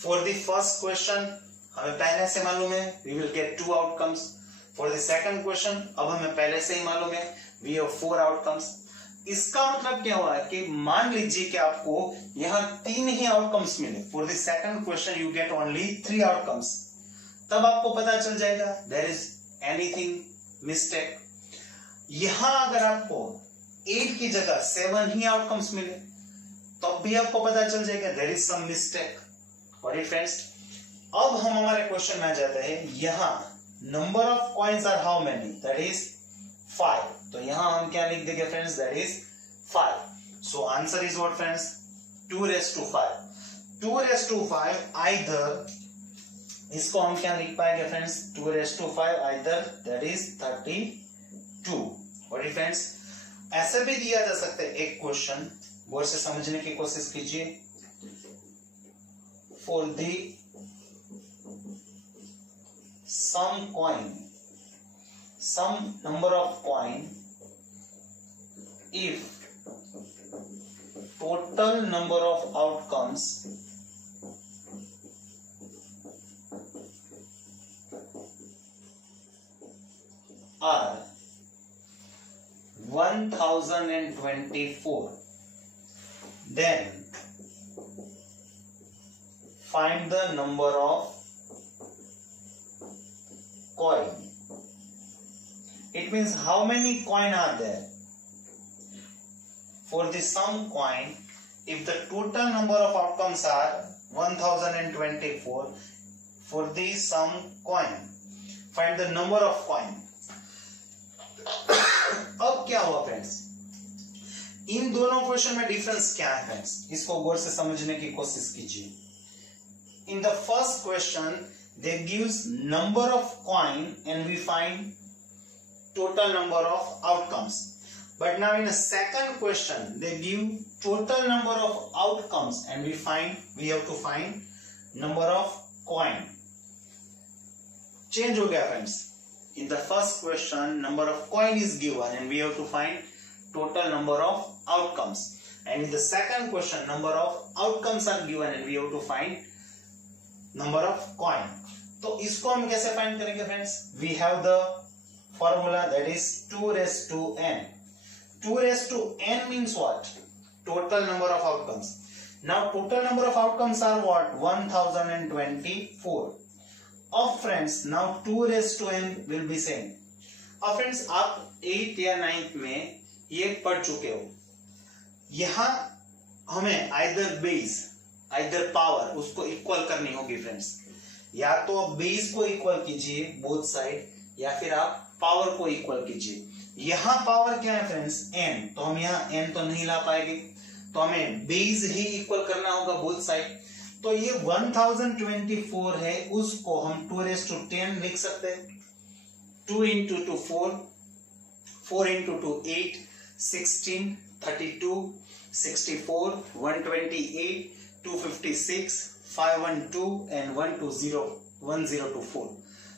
फॉर द फर्स्ट क्वेश्चन हमें पहले से मालूम है, we will get 2 outcomes. For the second question अब हमें पहले से ही मालूम है, वी हैव 4 आउटकम्स. इसका मतलब क्या हुआ कि मान लीजिए कि आपको यहां 3 ही आउटकम्स मिले. For the second question you get only 3 outcomes. तब आपको पता चल जाएगा देयर इज एनीथिंग मिस्टेक. यहां अगर आपको 8 की जगह 7 ही आउटकम्स मिले तब भी आपको पता चल जाएगा देयर इज सम मिस्टेक. और फ्रेंड्स अब हम हमारे क्वेश्चन में आ जाते हैं. यहां number of coins are how many? That is 5. तो यहां हम क्या लिख देंगे friends? That is 5. So answer is what friends? 2 raised to 5. 2 raised to 5 either, इसको हम क्या लिख पाएंगे friends? 2 raised to 5 either that is 32. और फ्रेंड्स ऐसे भी दिया जा सकता है एक क्वेश्चन, गौर से समझने की कोशिश कीजिए. For the some coin, some number of coin, if total number of outcomes are 1024, then find the number of coin. It means how many coin are there? For the sum coin, if the total number of outcomes are 1024, for the sum coin, find the number of coin. अब क्या हुआ फ्रेंड्स? इन दोनों क्वेश्चन में डिफरेंस क्या है फ्रेंड्स? इसको गौर से समझने की कोशिश कीजिए. In the first question, they gives number of coin and we find total number of outcomes. But now in a second question they give total number of outcomes and we have to find number of coin. Change हो गया friends. In the first question number of coin is given and we have to find total number of outcomes. And in the second question number of outcomes are given and we have to find number of coin. तो इसको हम कैसे find करेंगे friends? We have the formula that is 2 raised to n. 2 raised to n means what? Total number of outcomes. Now total number of outcomes are what? 1024. Of friends, now 2 raised to n will be same. Of friends, आप 8th या 9th में ये पढ़ चुके हो. यहाँ हमें either base, either power उसको इक्वल करनी होगी फ्रेंड्स. या तो बेस को इक्वल कीजिए बोथ साइड, या फिर आप पावर को इक्वल कीजिए. यहां पावर क्या है फ्रेंड्स? n. तो हम यहां n तो नहीं ला पाएंगे, तो हमें बेस ही इक्वल करना होगा बोथ साइड. तो ये 1024 है, उसको हम 2 raised to 10 लिख सकते हैं. 2 into 2 4, 4 into 2 8, 16, 32, 64, 128, 256, 512 and 120, 1024.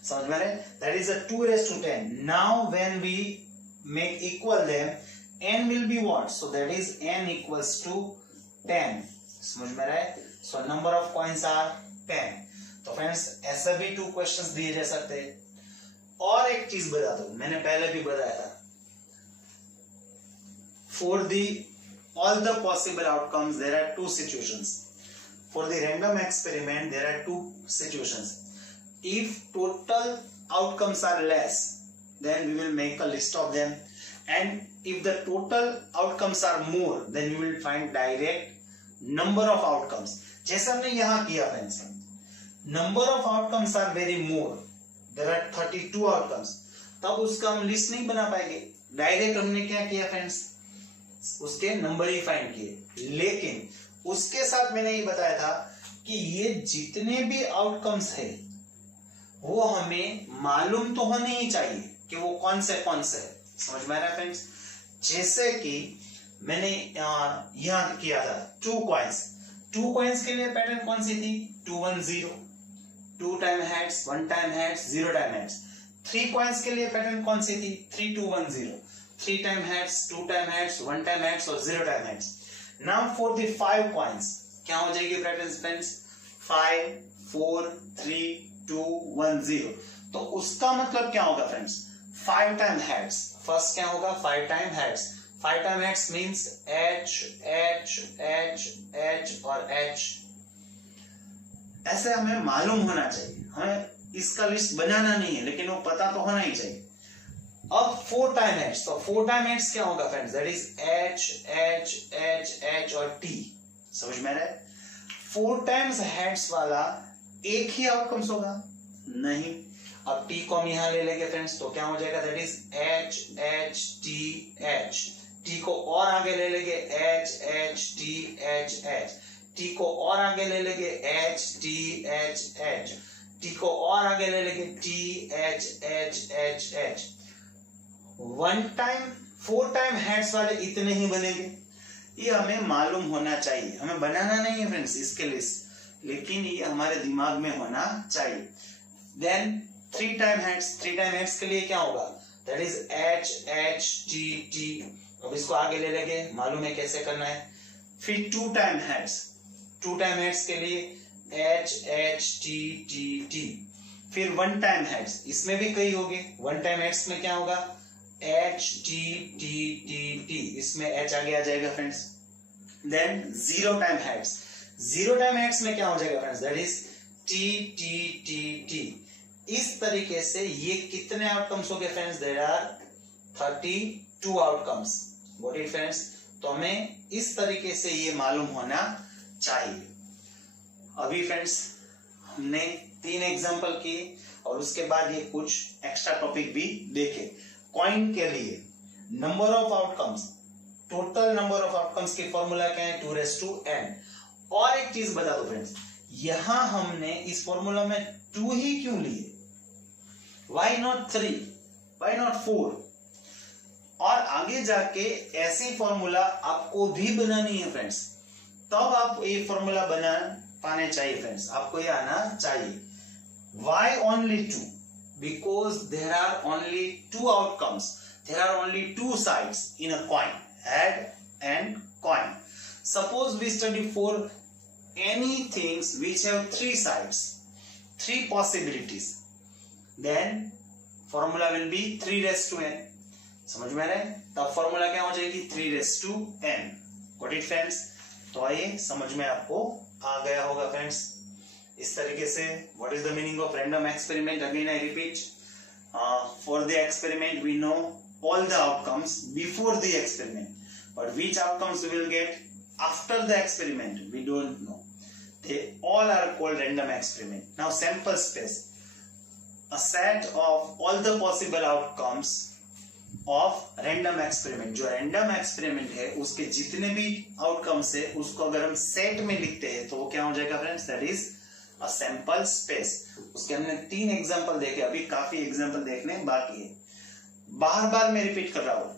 समझ में रहे? That is a 2 raised to 10. Now when we make equal them, n will be what? So that is n equals to 10. समझ में रहे? So number of coins are 10. तो फ्रेंड्स ऐसा भी 2 क्वेश्चंस दिए जा सकते हैं. और एक चीज बता दो, मैंने पहले भी बताया था. For the all the possible outcomes there are 2 situations. For the random experiment there are 2 situations. If total outcomes are less, then we will make a list of them, and if the total outcomes are more, then we will find direct number of outcomes. जैसा हमने यहाँ किया friends. number of outcomes are very more. There are 32 outcomes. तब उसका हम लिस्ट नहीं बना पाएंगे। डायरेक्ट हमने क्या किया फ्रेंड्स, उसके नंबर ही फाइंड किए। लेकिन उसके साथ मैंने ये बताया था कि ये जितने भी आउटकम्स है वो हमें मालूम तो होने ही चाहिए कि वो कौन से है। समझ में आ रहा है फ्रेंड्स? जैसे कि मैंने यहां किया था 2 कॉइन्स के लिए पैटर्न कौन सी थी, 2 1 0, 2 time heads, 1 time heads, 0 time heads. 3 coins के लिए पैटर्न कौन सी थी, 3 2 1 0, 3 time heads, 2 time heads, 1 time heads और 0 time heads. Now for the 5 coins क्या हो जाएगी पैटर्न फ्रेंड्स, 5 4 3 2 1 0। तो उसका मतलब क्या होगा फ्रेंड्स, 5 टाइम हेड्स। फर्स्ट क्या होगा, 5 time heads. 5 time heads means H H H H और H। ऐसे हमें मालूम होना चाहिए, हमें इसका लिस्ट बनाना नहीं है लेकिन वो पता तो होना ही चाहिए। अब 4 टाइम हेड्स, तो 4 टाइम हेड्स क्या होगा friends, that is H H H H और T। समझ में आ रहा है? 4 टाइम्स हेड्स वाला एक ही आउटकम्स होगा नहीं। अब T को हम यहां ले लेंगे फ्रेंड्स, तो क्या हो जाएगा, that is H H T H। T को और आगे ले लेंगे H H T H H। T को और आगे ले लेंगे H T H H। T को और आगे ले लेंगे T H H H H। 4 time heads वाले इतने ही बनेंगे, ये हमें मालूम होना चाहिए। हमें बनाना नहीं है फ्रेंड्स इसके लिस्ट, लेकिन ये हमारे दिमाग में होना चाहिए। देन 3 टाइम हेड्स के लिए क्या होगा, that is H H T T। अब इसको आगे ले लेंगे, मालूम है कैसे करना है। फिर 2 टाइम हेड्स के लिए H H T T T। फिर 1 टाइम हेड्स, इसमें भी कई होंगे। 1 टाइम हेड्स में क्या होगा, H T T T T, इसमें H आगे आ जाएगा फ्रेंड्स। देन 0 टाइम हेड्स में क्या हो जाएगा friends, that is T T T T। इस तरीके से ये कितने आउटकम्स हो गए friends, there are 32 outcomes. Got it friends? तो हमें इस तरीके से ये मालूम होना चाहिए। अभी फ्रेंड्स हमने 3 एग्जांपल किए और उसके बाद ये कुछ एक्स्ट्रा टॉपिक भी देखे। कॉइन के लिए number of outcomes, total number of outcomes की फॉर्मूला क्या है, 2n। और एक चीज बता दो फ्रेंड्स, यहां हमने इस फॉर्मूला में 2 ही क्यों लिए, वाई नॉट 3, वाई नॉट 4? और आगे जाके ऐसी फॉर्मूला आपको भी बनानी है फ्रेंड्स, तब आप ये फॉर्मूला बना पाने चाहिए फ्रेंड्स, आपको ये आना चाहिए। Why only 2? Because there are only 2 outcomes, there are only 2 sides in a coin, head and coin. Suppose we study for any things which have 3 sides, 3 possibilities, then formula will be 3n। समझ में आ रहा है? तब फॉर्मूला क्या हो जाएगी, 3n। Got it friends? तो ये समझ में आपको आ गया होगा फ्रेंड्स। इस तरीके से what is the meaning of random experiment? Again I repeat, for the experiment we know all the outcomes before the experiment, but which outcomes we will get after the experiment we don't know. They all are called random experiment. Now sample space, a set of all the possible outcomes of random experiment। जो random experiment है उसके जितने भी outcomes है उसको अगर हम set में लिखते हैं तो वो क्या हो जाएगा friends, that is a sample space। उसके हमने 3 एग्जांपल देखे, अभी काफी एग्जांपल देखने बाकी है। बार मैं रिपीट कर रहा हूं,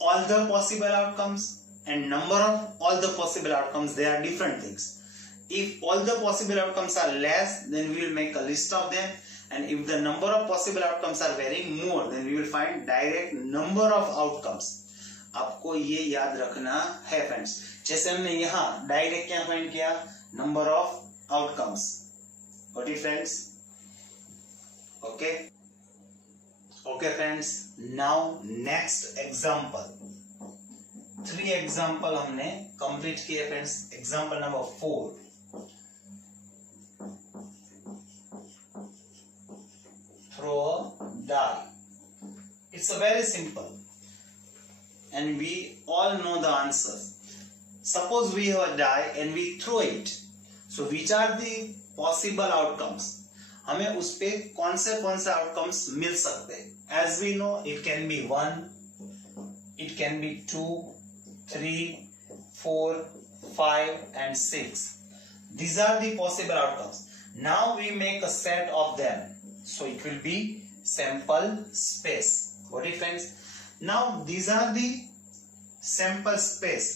all the possible outcomes and number of all the possible outcomes, they are different things. If all the possible outcomes are less, then we will make a list of them, and if the number of possible outcomes are varying more, then we will find direct number of outcomes. आपको ये याद रखना है फ्रेंड्स। जैसे हमने यहाँ डायरेक्ट क्या फाइंड किया, number of outcomes. Got it friends? Okay friends, now next example. 3 example हमने कंप्लीट किए friends. Example number 4, throw a die. It's a very simple and we all know the answers. Suppose we have a die and we throw it. So which are the possible outcomes? हमें उस पे कौन से आउटकम्स मिल सकते हैं। As we know it can be 1, it can be 2, 3, 4, 5 and 6. These are the possible outcomes. Now we make a set of them, so it will be sample space. Got it, friends? Now these are the sample space.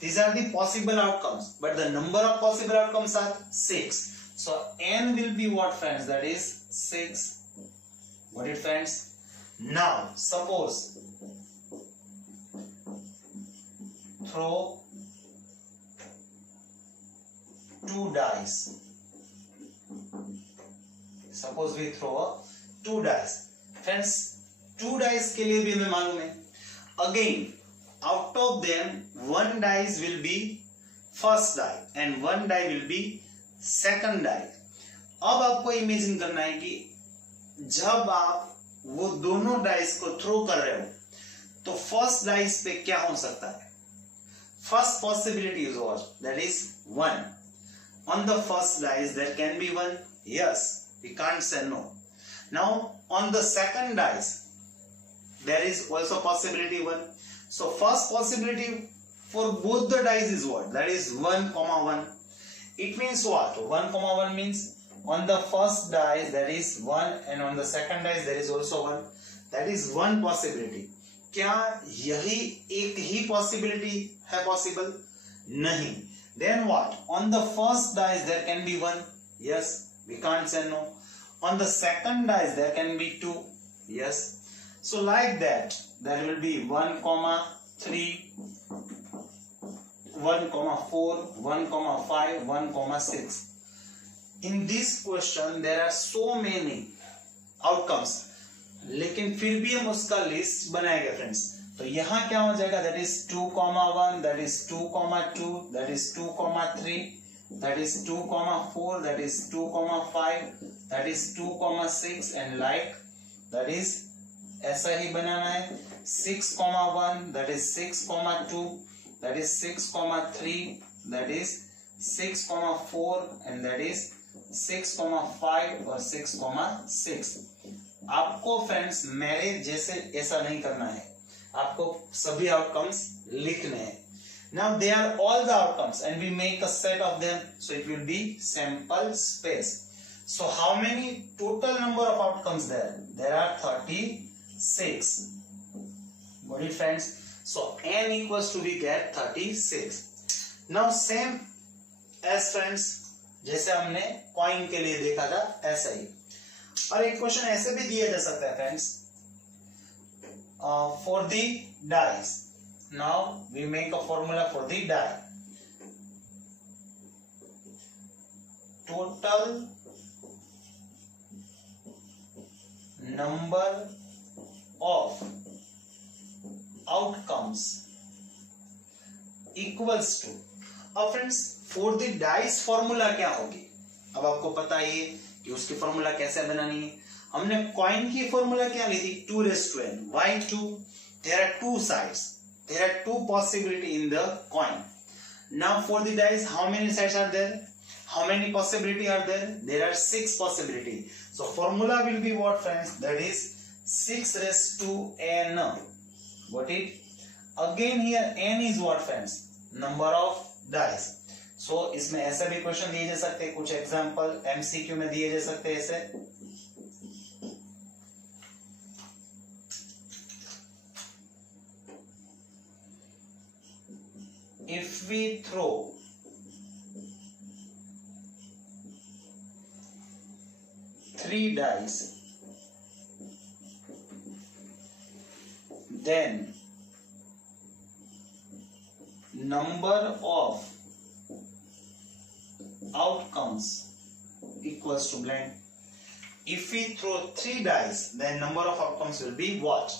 These are the possible outcomes, but the number of possible outcomes are 6. So n will be what, friends? That is 6. Got it, friends? Now suppose throw 2 dice. Suppose we throw 2 dice. Friends, 2 dice के लिए भी हमें मालूम है. Again, out of them, 1 dice will be first die and 1 die will be second die. अब आपको इमेजिन करना है कि जब आप वो दोनों डाइस को थ्रो कर रहे हो तो फर्स्ट डाइस पे क्या हो सकता है? First possibility is what? That is 1. On the first dice there can be 1. Yes, we can't say no. Now on the second dice there is also possibility 1. So first possibility for both the dice is what? That is 1, 1. It means what? 1, 1 means on the first dice there is 1 and on the second dice there is also 1. That is one possibility. क्या यही एक ही possibility है possible? नहीं. Then what? On the first dice there can be 1. Yes, we can't say no. On the second dice there can be 2. Yes. So like that, there will be 1, 3, 1, 4, 1, 5, 1, 6. In this question there are so many outcomes, लेकिन फिर भी हम उसका लिस्ट बनाएंगे फ्रेंड्स. तो यहाँ क्या हो जाएगा? That is 2, 1, that is 2, 2, that is 2, 3, that is 2, 4, that is 2, 5, that is 2, 6 and like that is ऐसा ही बनाना है. 6, 1, that is 6, 2, that is 6, 3, that is 6, 4 and that is 6, 5 और 6, 6. आपको फ्रेंड्स मेरे जैसे ऐसा नहीं करना है, आपको सभी आउटकम्स लिखने हैं. Now they are all the outcomes and we make a set of them, so it will be sample space. So how many total number of outcomes there? There are 36. Got it, friends? So n equals to we get 36. Now same as friends जैसे हमने कॉइन के लिए देखा था ऐसा ही. और एक क्वेश्चन ऐसे भी दिया जा सकता है friends, for the dice. Now we make a formula for the die. Total number of outcomes equals to. अब friends for the dice formula क्या होगी? अब आपको पता ही है कि उसकी फॉर्मूला कैसे बनानी है. हमने कॉइन की फॉर्मूला क्या ली थी? 2n. Why 2? There are 2 sides. There are 2 possibility in the coin. Now for the dice, how many sides are there? How many possibility are there? There are 6 possibility. So formula will be what, friends? That is 6 raised to n. Got it? Again here n is what, friends? Number of dice. So इसमें ऐसे भी क्वेश्चन दिए जा सकते हैं, कुछ एग्जांपल एमसीक्यू में दिए जा सकते हैं ऐसे. If we throw 3 dice, then number of outcomes equals to blank. If we throw 3 dice, then number of outcomes will be what?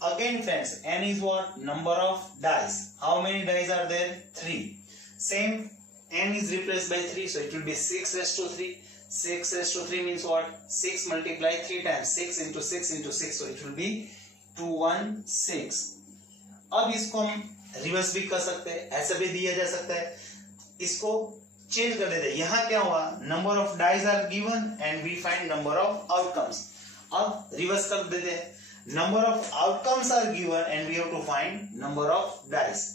Again friends, n is what? Number of dice. How many dice are there? 3. Same, n is replaced by 3, so it will be 6 raised to 3. 6 raised to 3 means what? 6 multiply 3 times. 6 into 6 into 6, so it will be 216. अब इसको हम रिवर्स भी कर सकते हैं, ऐसा भी दिया जा सकता है. इसको चेंज कर देते। यहाँ क्या हुआ, number of dice are given and we find number of outcomes. अब रिवर्स कर देते हैं, number of outcomes are given and we have to find number of dice.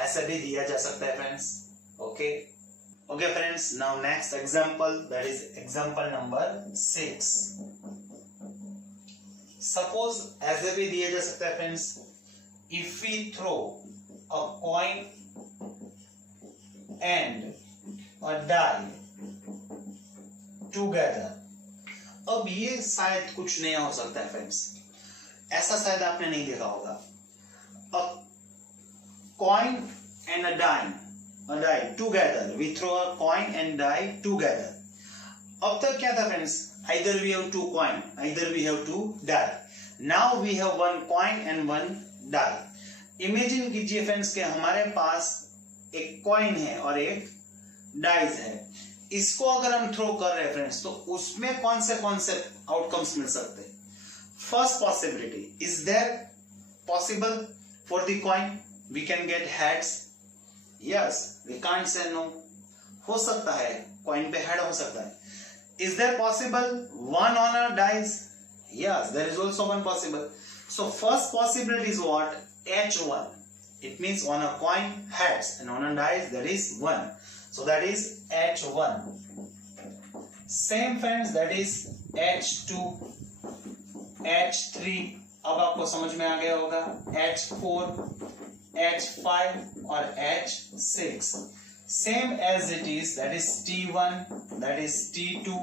ऐसा भी दिया जा सकता है friends. Okay friends, now next example, that is example number 6। Suppose ऐसे भी दिया जा सकता है friends, if we throw a coin and a die together. अब ये शायद कुछ नया हो सकता है फ्रेंड्स, ऐसा शायद आपने नहीं देखा होगा। अ coin and a die together, we throw a coin and die together। अब तक क्या था friends, either we have two coin, either we have two die। now we have one coin and one die। Imagine कीजिए फ्रेंड्स कि हमारे पास एक कॉइन है और एक डाइज है। इसको अगर हम थ्रो कर रहे हैं फ्रेंड्स, तो उसमें कौन से आउटकम्स मिल सकते हैं। First possibility, is there possible for the coin we can get heads. Yes, we can't say no. हो सकता है कॉइन पे हेड हो सकता है। Is there possible one on a dice. Yes, there is also one possible. So first possibility is what, H1। It means on a coin heads and on a dice there is 1. So that is H1. Same friends, that is H2, H3। अब आपको समझ में आ गया होगा, H4, H5 और H6। Same as it is, that is T1, that is T2,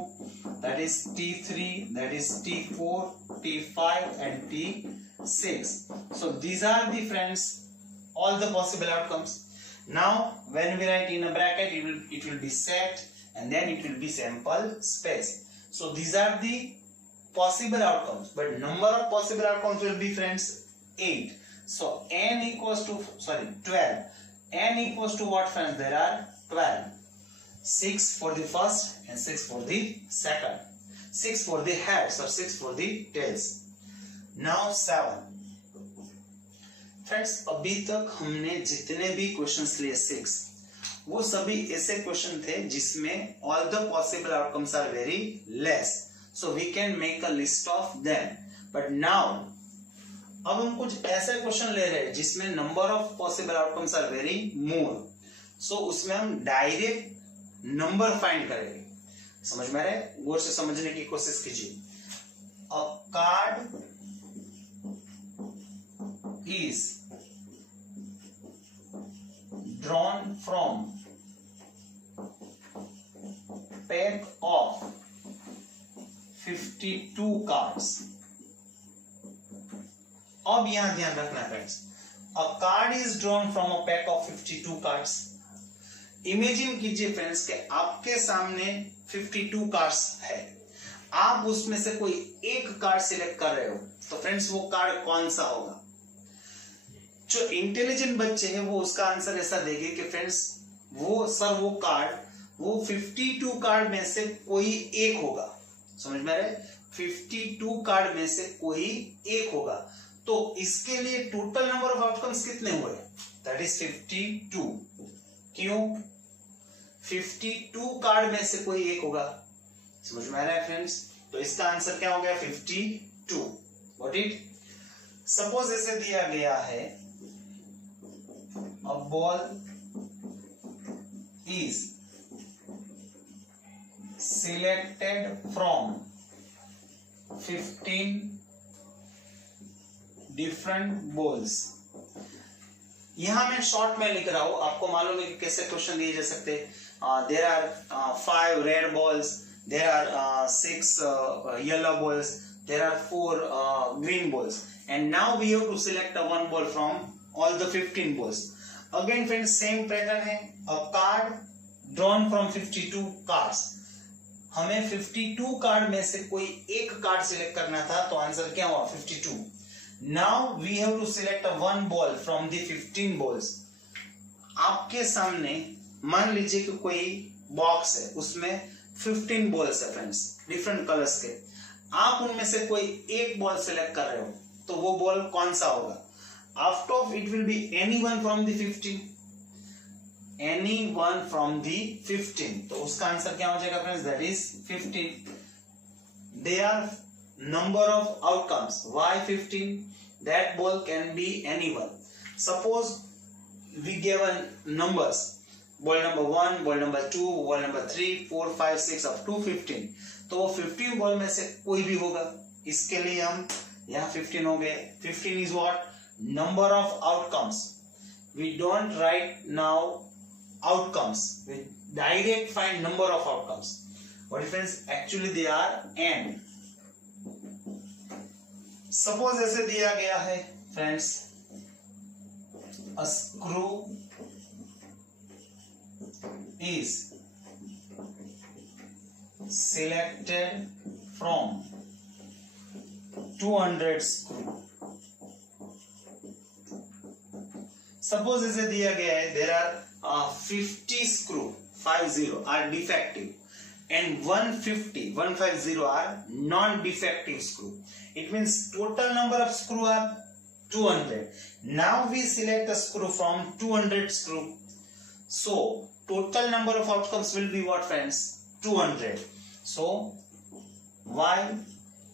that is T3, that is T4, T5 and T6। So these are the friends all the possible outcomes. Now when we write in a bracket, it will be set and then it will be sample space. So these are the possible outcomes, but number of possible outcomes will be friends 8. So n equals to 12. N equals to what friends? There are 12. 6 for the first and 6 for the second. 6 for the heads or 6 for the tails. Now 7. Friends, अभी तक हमने जितने भी क्वेश्चंस लिए 6, वो सभी ऐसे क्वेश्चन थे जिसमें all the possible outcomes are very less, so we can make a list of them. But now अब हम कुछ ऐसे क्वेश्चन ले रहे हैं जिसमें number of possible outcomes are very more, so उसमें हम डायरेक्ट नंबर फाइंड करेंगे। समझ में आ रहा है? गौर से समझने की कोशिश कीजिए। अ card is drawn from pack of 52 cards। अब यहां ध्यान रखना friends, a card is drawn from a pack of 52 cards. Imagine कीजिए फ्रेंड्स कि आपके सामने 52 कार्ड्स है, आप उसमें से कोई एक कार्ड सिलेक्ट कर रहे हो, तो फ्रेंड्स वो कार्ड कौन सा होगा। जो इंटेलिजेंट बच्चे हैं वो उसका आंसर ऐसा देंगे कि फ्रेंड्स वो कार्ड 52 कार्ड में से कोई एक होगा। समझ में आ रहा है? 52 कार्ड में से कोई एक होगा। तो इसके लिए टोटल नंबर ऑफ आउटकम्स कितने हुए? That is 52। क्यों? 52 कार्ड में से कोई एक होगा। समझ में आ रहा है फ्रेंड्स? तो इसका आंसर क्या हो गया? 52। What it? सपोज ऐसे दिया गया है, a ball is selected from 15 different balls। यहां मैं शॉर्ट में लिख रहा हूं, आपको मालूम है कि कैसे क्वेश्चन दिए जा सकते हैं। There are 5 red balls, there are 6 yellow balls, there are 4 green balls, and now we have to select one ball from all the 15 balls। Again friends same pattern है, a card drawn from 52 cards. हमें 52 कार्ड में से कोई एक कार्ड सिलेक्ट करना था, तो आंसर क्या हुआ? 52। Now we have to select one ball from the 15 balls। आपके सामने मान लीजिए कि कोई बॉक्स है, उसमें 15 बॉल्स है फ्रेंड्स, डिफरेंट कलर्स के। आप उनमें से कोई एक बॉल सिलेक्ट कर रहे हो, तो वो बॉल कौन सा होगा? Out of it will be anyone from the 15। Any one from the 15, तो उसका आंसर क्या हो जाएगा friends, that is 15. They are number of outcomes, why 15? That ball can be any one. Suppose we given numbers, ball number 1, ball number 2, ball number 3, 4, 5, 6 up to 15, तो वो 15 बॉल में से कोई भी होगा. इसके लिए हम यहाँ 15 हो गए. 15 is what, number of outcomes. We don't write now outcomes, we direct find number of outcomes. What difference? Actually they are n. Suppose ऐसे दिया गया है friends, a screw is selected from 200 screw. Suppose ऐसे दिया गया है there are 50 screw, 50 are defective and 150 are non-defective screw. It means total number of screw are 200. Now we select a screw from 200 screw. So total number of outcomes will be what friends? 200. So why?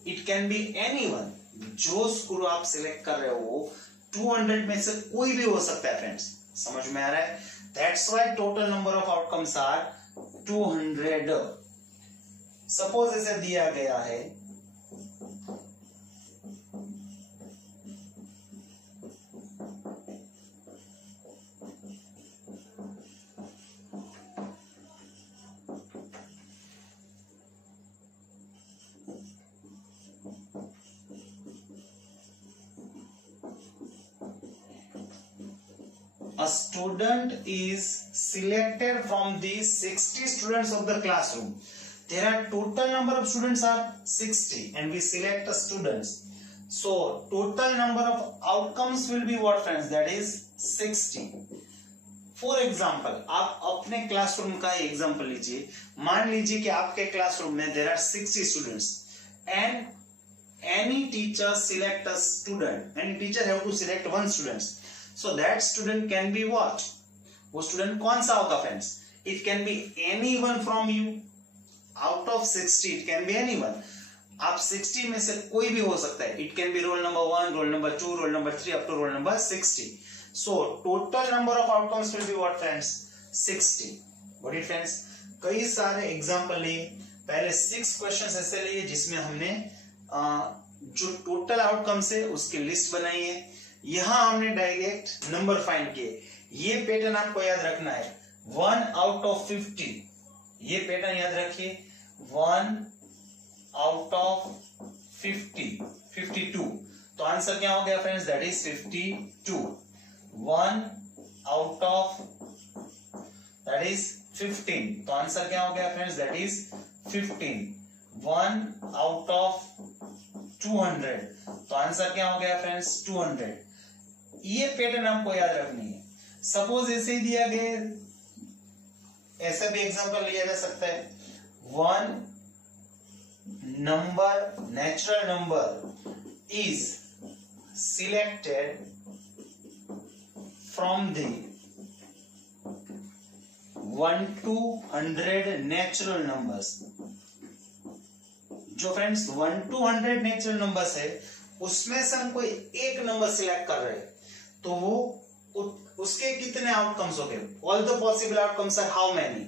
It can be anyone. जो screw आप select कर रहे हो 200 में से कोई भी हो सकता है फ्रेंड्स. समझ में आ रहा है? That's why total number of outcomes are 200. Suppose इसे दिया गया है a student is selected from the 60 students of the classroom. There are total number of students are 60 and we select the students. So total number of outcomes will be what friends? That is 60. For example, आप अपने क्लासरूम का एग्जांपल लीजिए. मान लीजिए कि आपके क्लासरूम में there are 60 students and any teacher select a student and teacher have to select one student. So that student can be what? वो student कौन सा होगा friends? It can be anyone from you. Out of 60 it can be anyone. आप 60 में से कोई भी हो सकता है. It can be roll number 1, roll number 2, roll number 3 up to roll number 60. So total number of outcomes will be what friends? 60. What it friends? कई सारे एग्जाम्पल लिए. पहले 6 क्वेश्चन ऐसे लिए जिसमें हमने जो टोटल आउटकम्स है उसकी लिस्ट बनाई है. यहां हमने डायरेक्ट नंबर फाइंड किए. ये पैटर्न आपको याद रखना है. 1 out of 50, ये पैटर्न याद रखिए. 1 out of 50, 52. तो आंसर क्या हो गया friends? That is 52. 1 out of that is 15. तो आंसर क्या हो गया friends? That is 15. 1 out of 200. तो आंसर क्या हो गया फ्रेंड्स? 200. ये पैटर्न आपको याद रखनी है. सपोज ऐसे ही दिया गया, ऐसा भी एग्जांपल लिया जा सकता है. 1 number, natural number is selected from the 1 to 100 natural numbers. जो फ्रेंड्स 1 to 100 नेचुरल नंबर्स है उसमें से हम कोई एक नंबर सिलेक्ट कर रहे हैं तो वो उसके कितने आउटकम्स हो गए? All the possible outcomes are how many?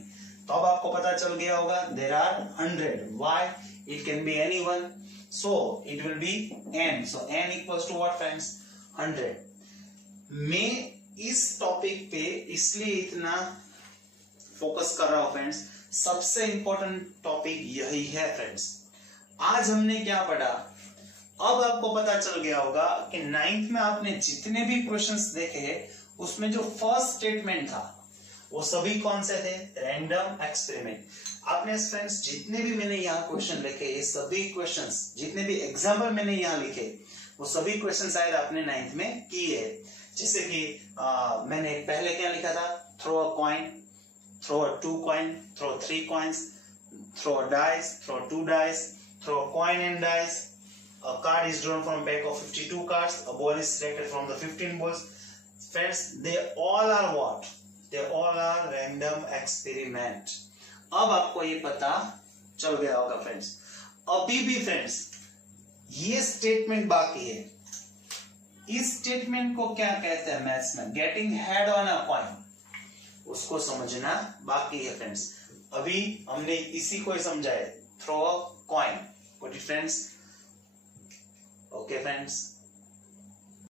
तो अब आपको पता चल गया होगा there are 100. Why? It can be anyone, so it will be n. So n equals to what friends? 100. मैं इस टॉपिक पे इसलिए इतना फोकस कर रहा हूं फ्रेंड्स, सबसे इंपॉर्टेंट टॉपिक यही है फ्रेंड्स. आज हमने क्या पढ़ा? अब आपको पता चल गया होगा कि 9th में आपने जितने भी क्वेश्चंस देखे उसमें जो फर्स्ट स्टेटमेंट था वो सभी कौन से थे? Random experiment. आपने फ्रेंड्स जितने भी मैंने यहाँ क्वेश्चन लिखे, ये सभी क्वेश्चंस, जितने भी एग्जाम्पल मैंने यहाँ लिखे वो सभी क्वेश्चन शायद आपने 9th में किए. जैसे कि मैंने पहले क्या लिखा था? Throw a coin, throw a 2 coin, throw 3 coins, throw a dice, throw 2 dice, throw a coin and dice, a card is drawn from a pack of 52 cards, a ball is selected from the 15 balls. Friends, they all are what? They all are random experiment. अब आपको ये पता चल गया होगा फ्रेंड्स। अभी भी फ्रेंड्स ये स्टेटमेंट बाकी है। इस स्टेटमेंट को क्या कहते हैं मैथ्स में? Getting head on a coin. उसको समझना बाकी है फ्रेंड्स। अभी हमने इसी को ही समझा है, थ्रो अ कॉइन। कोई डिफरेंस? Okay friends.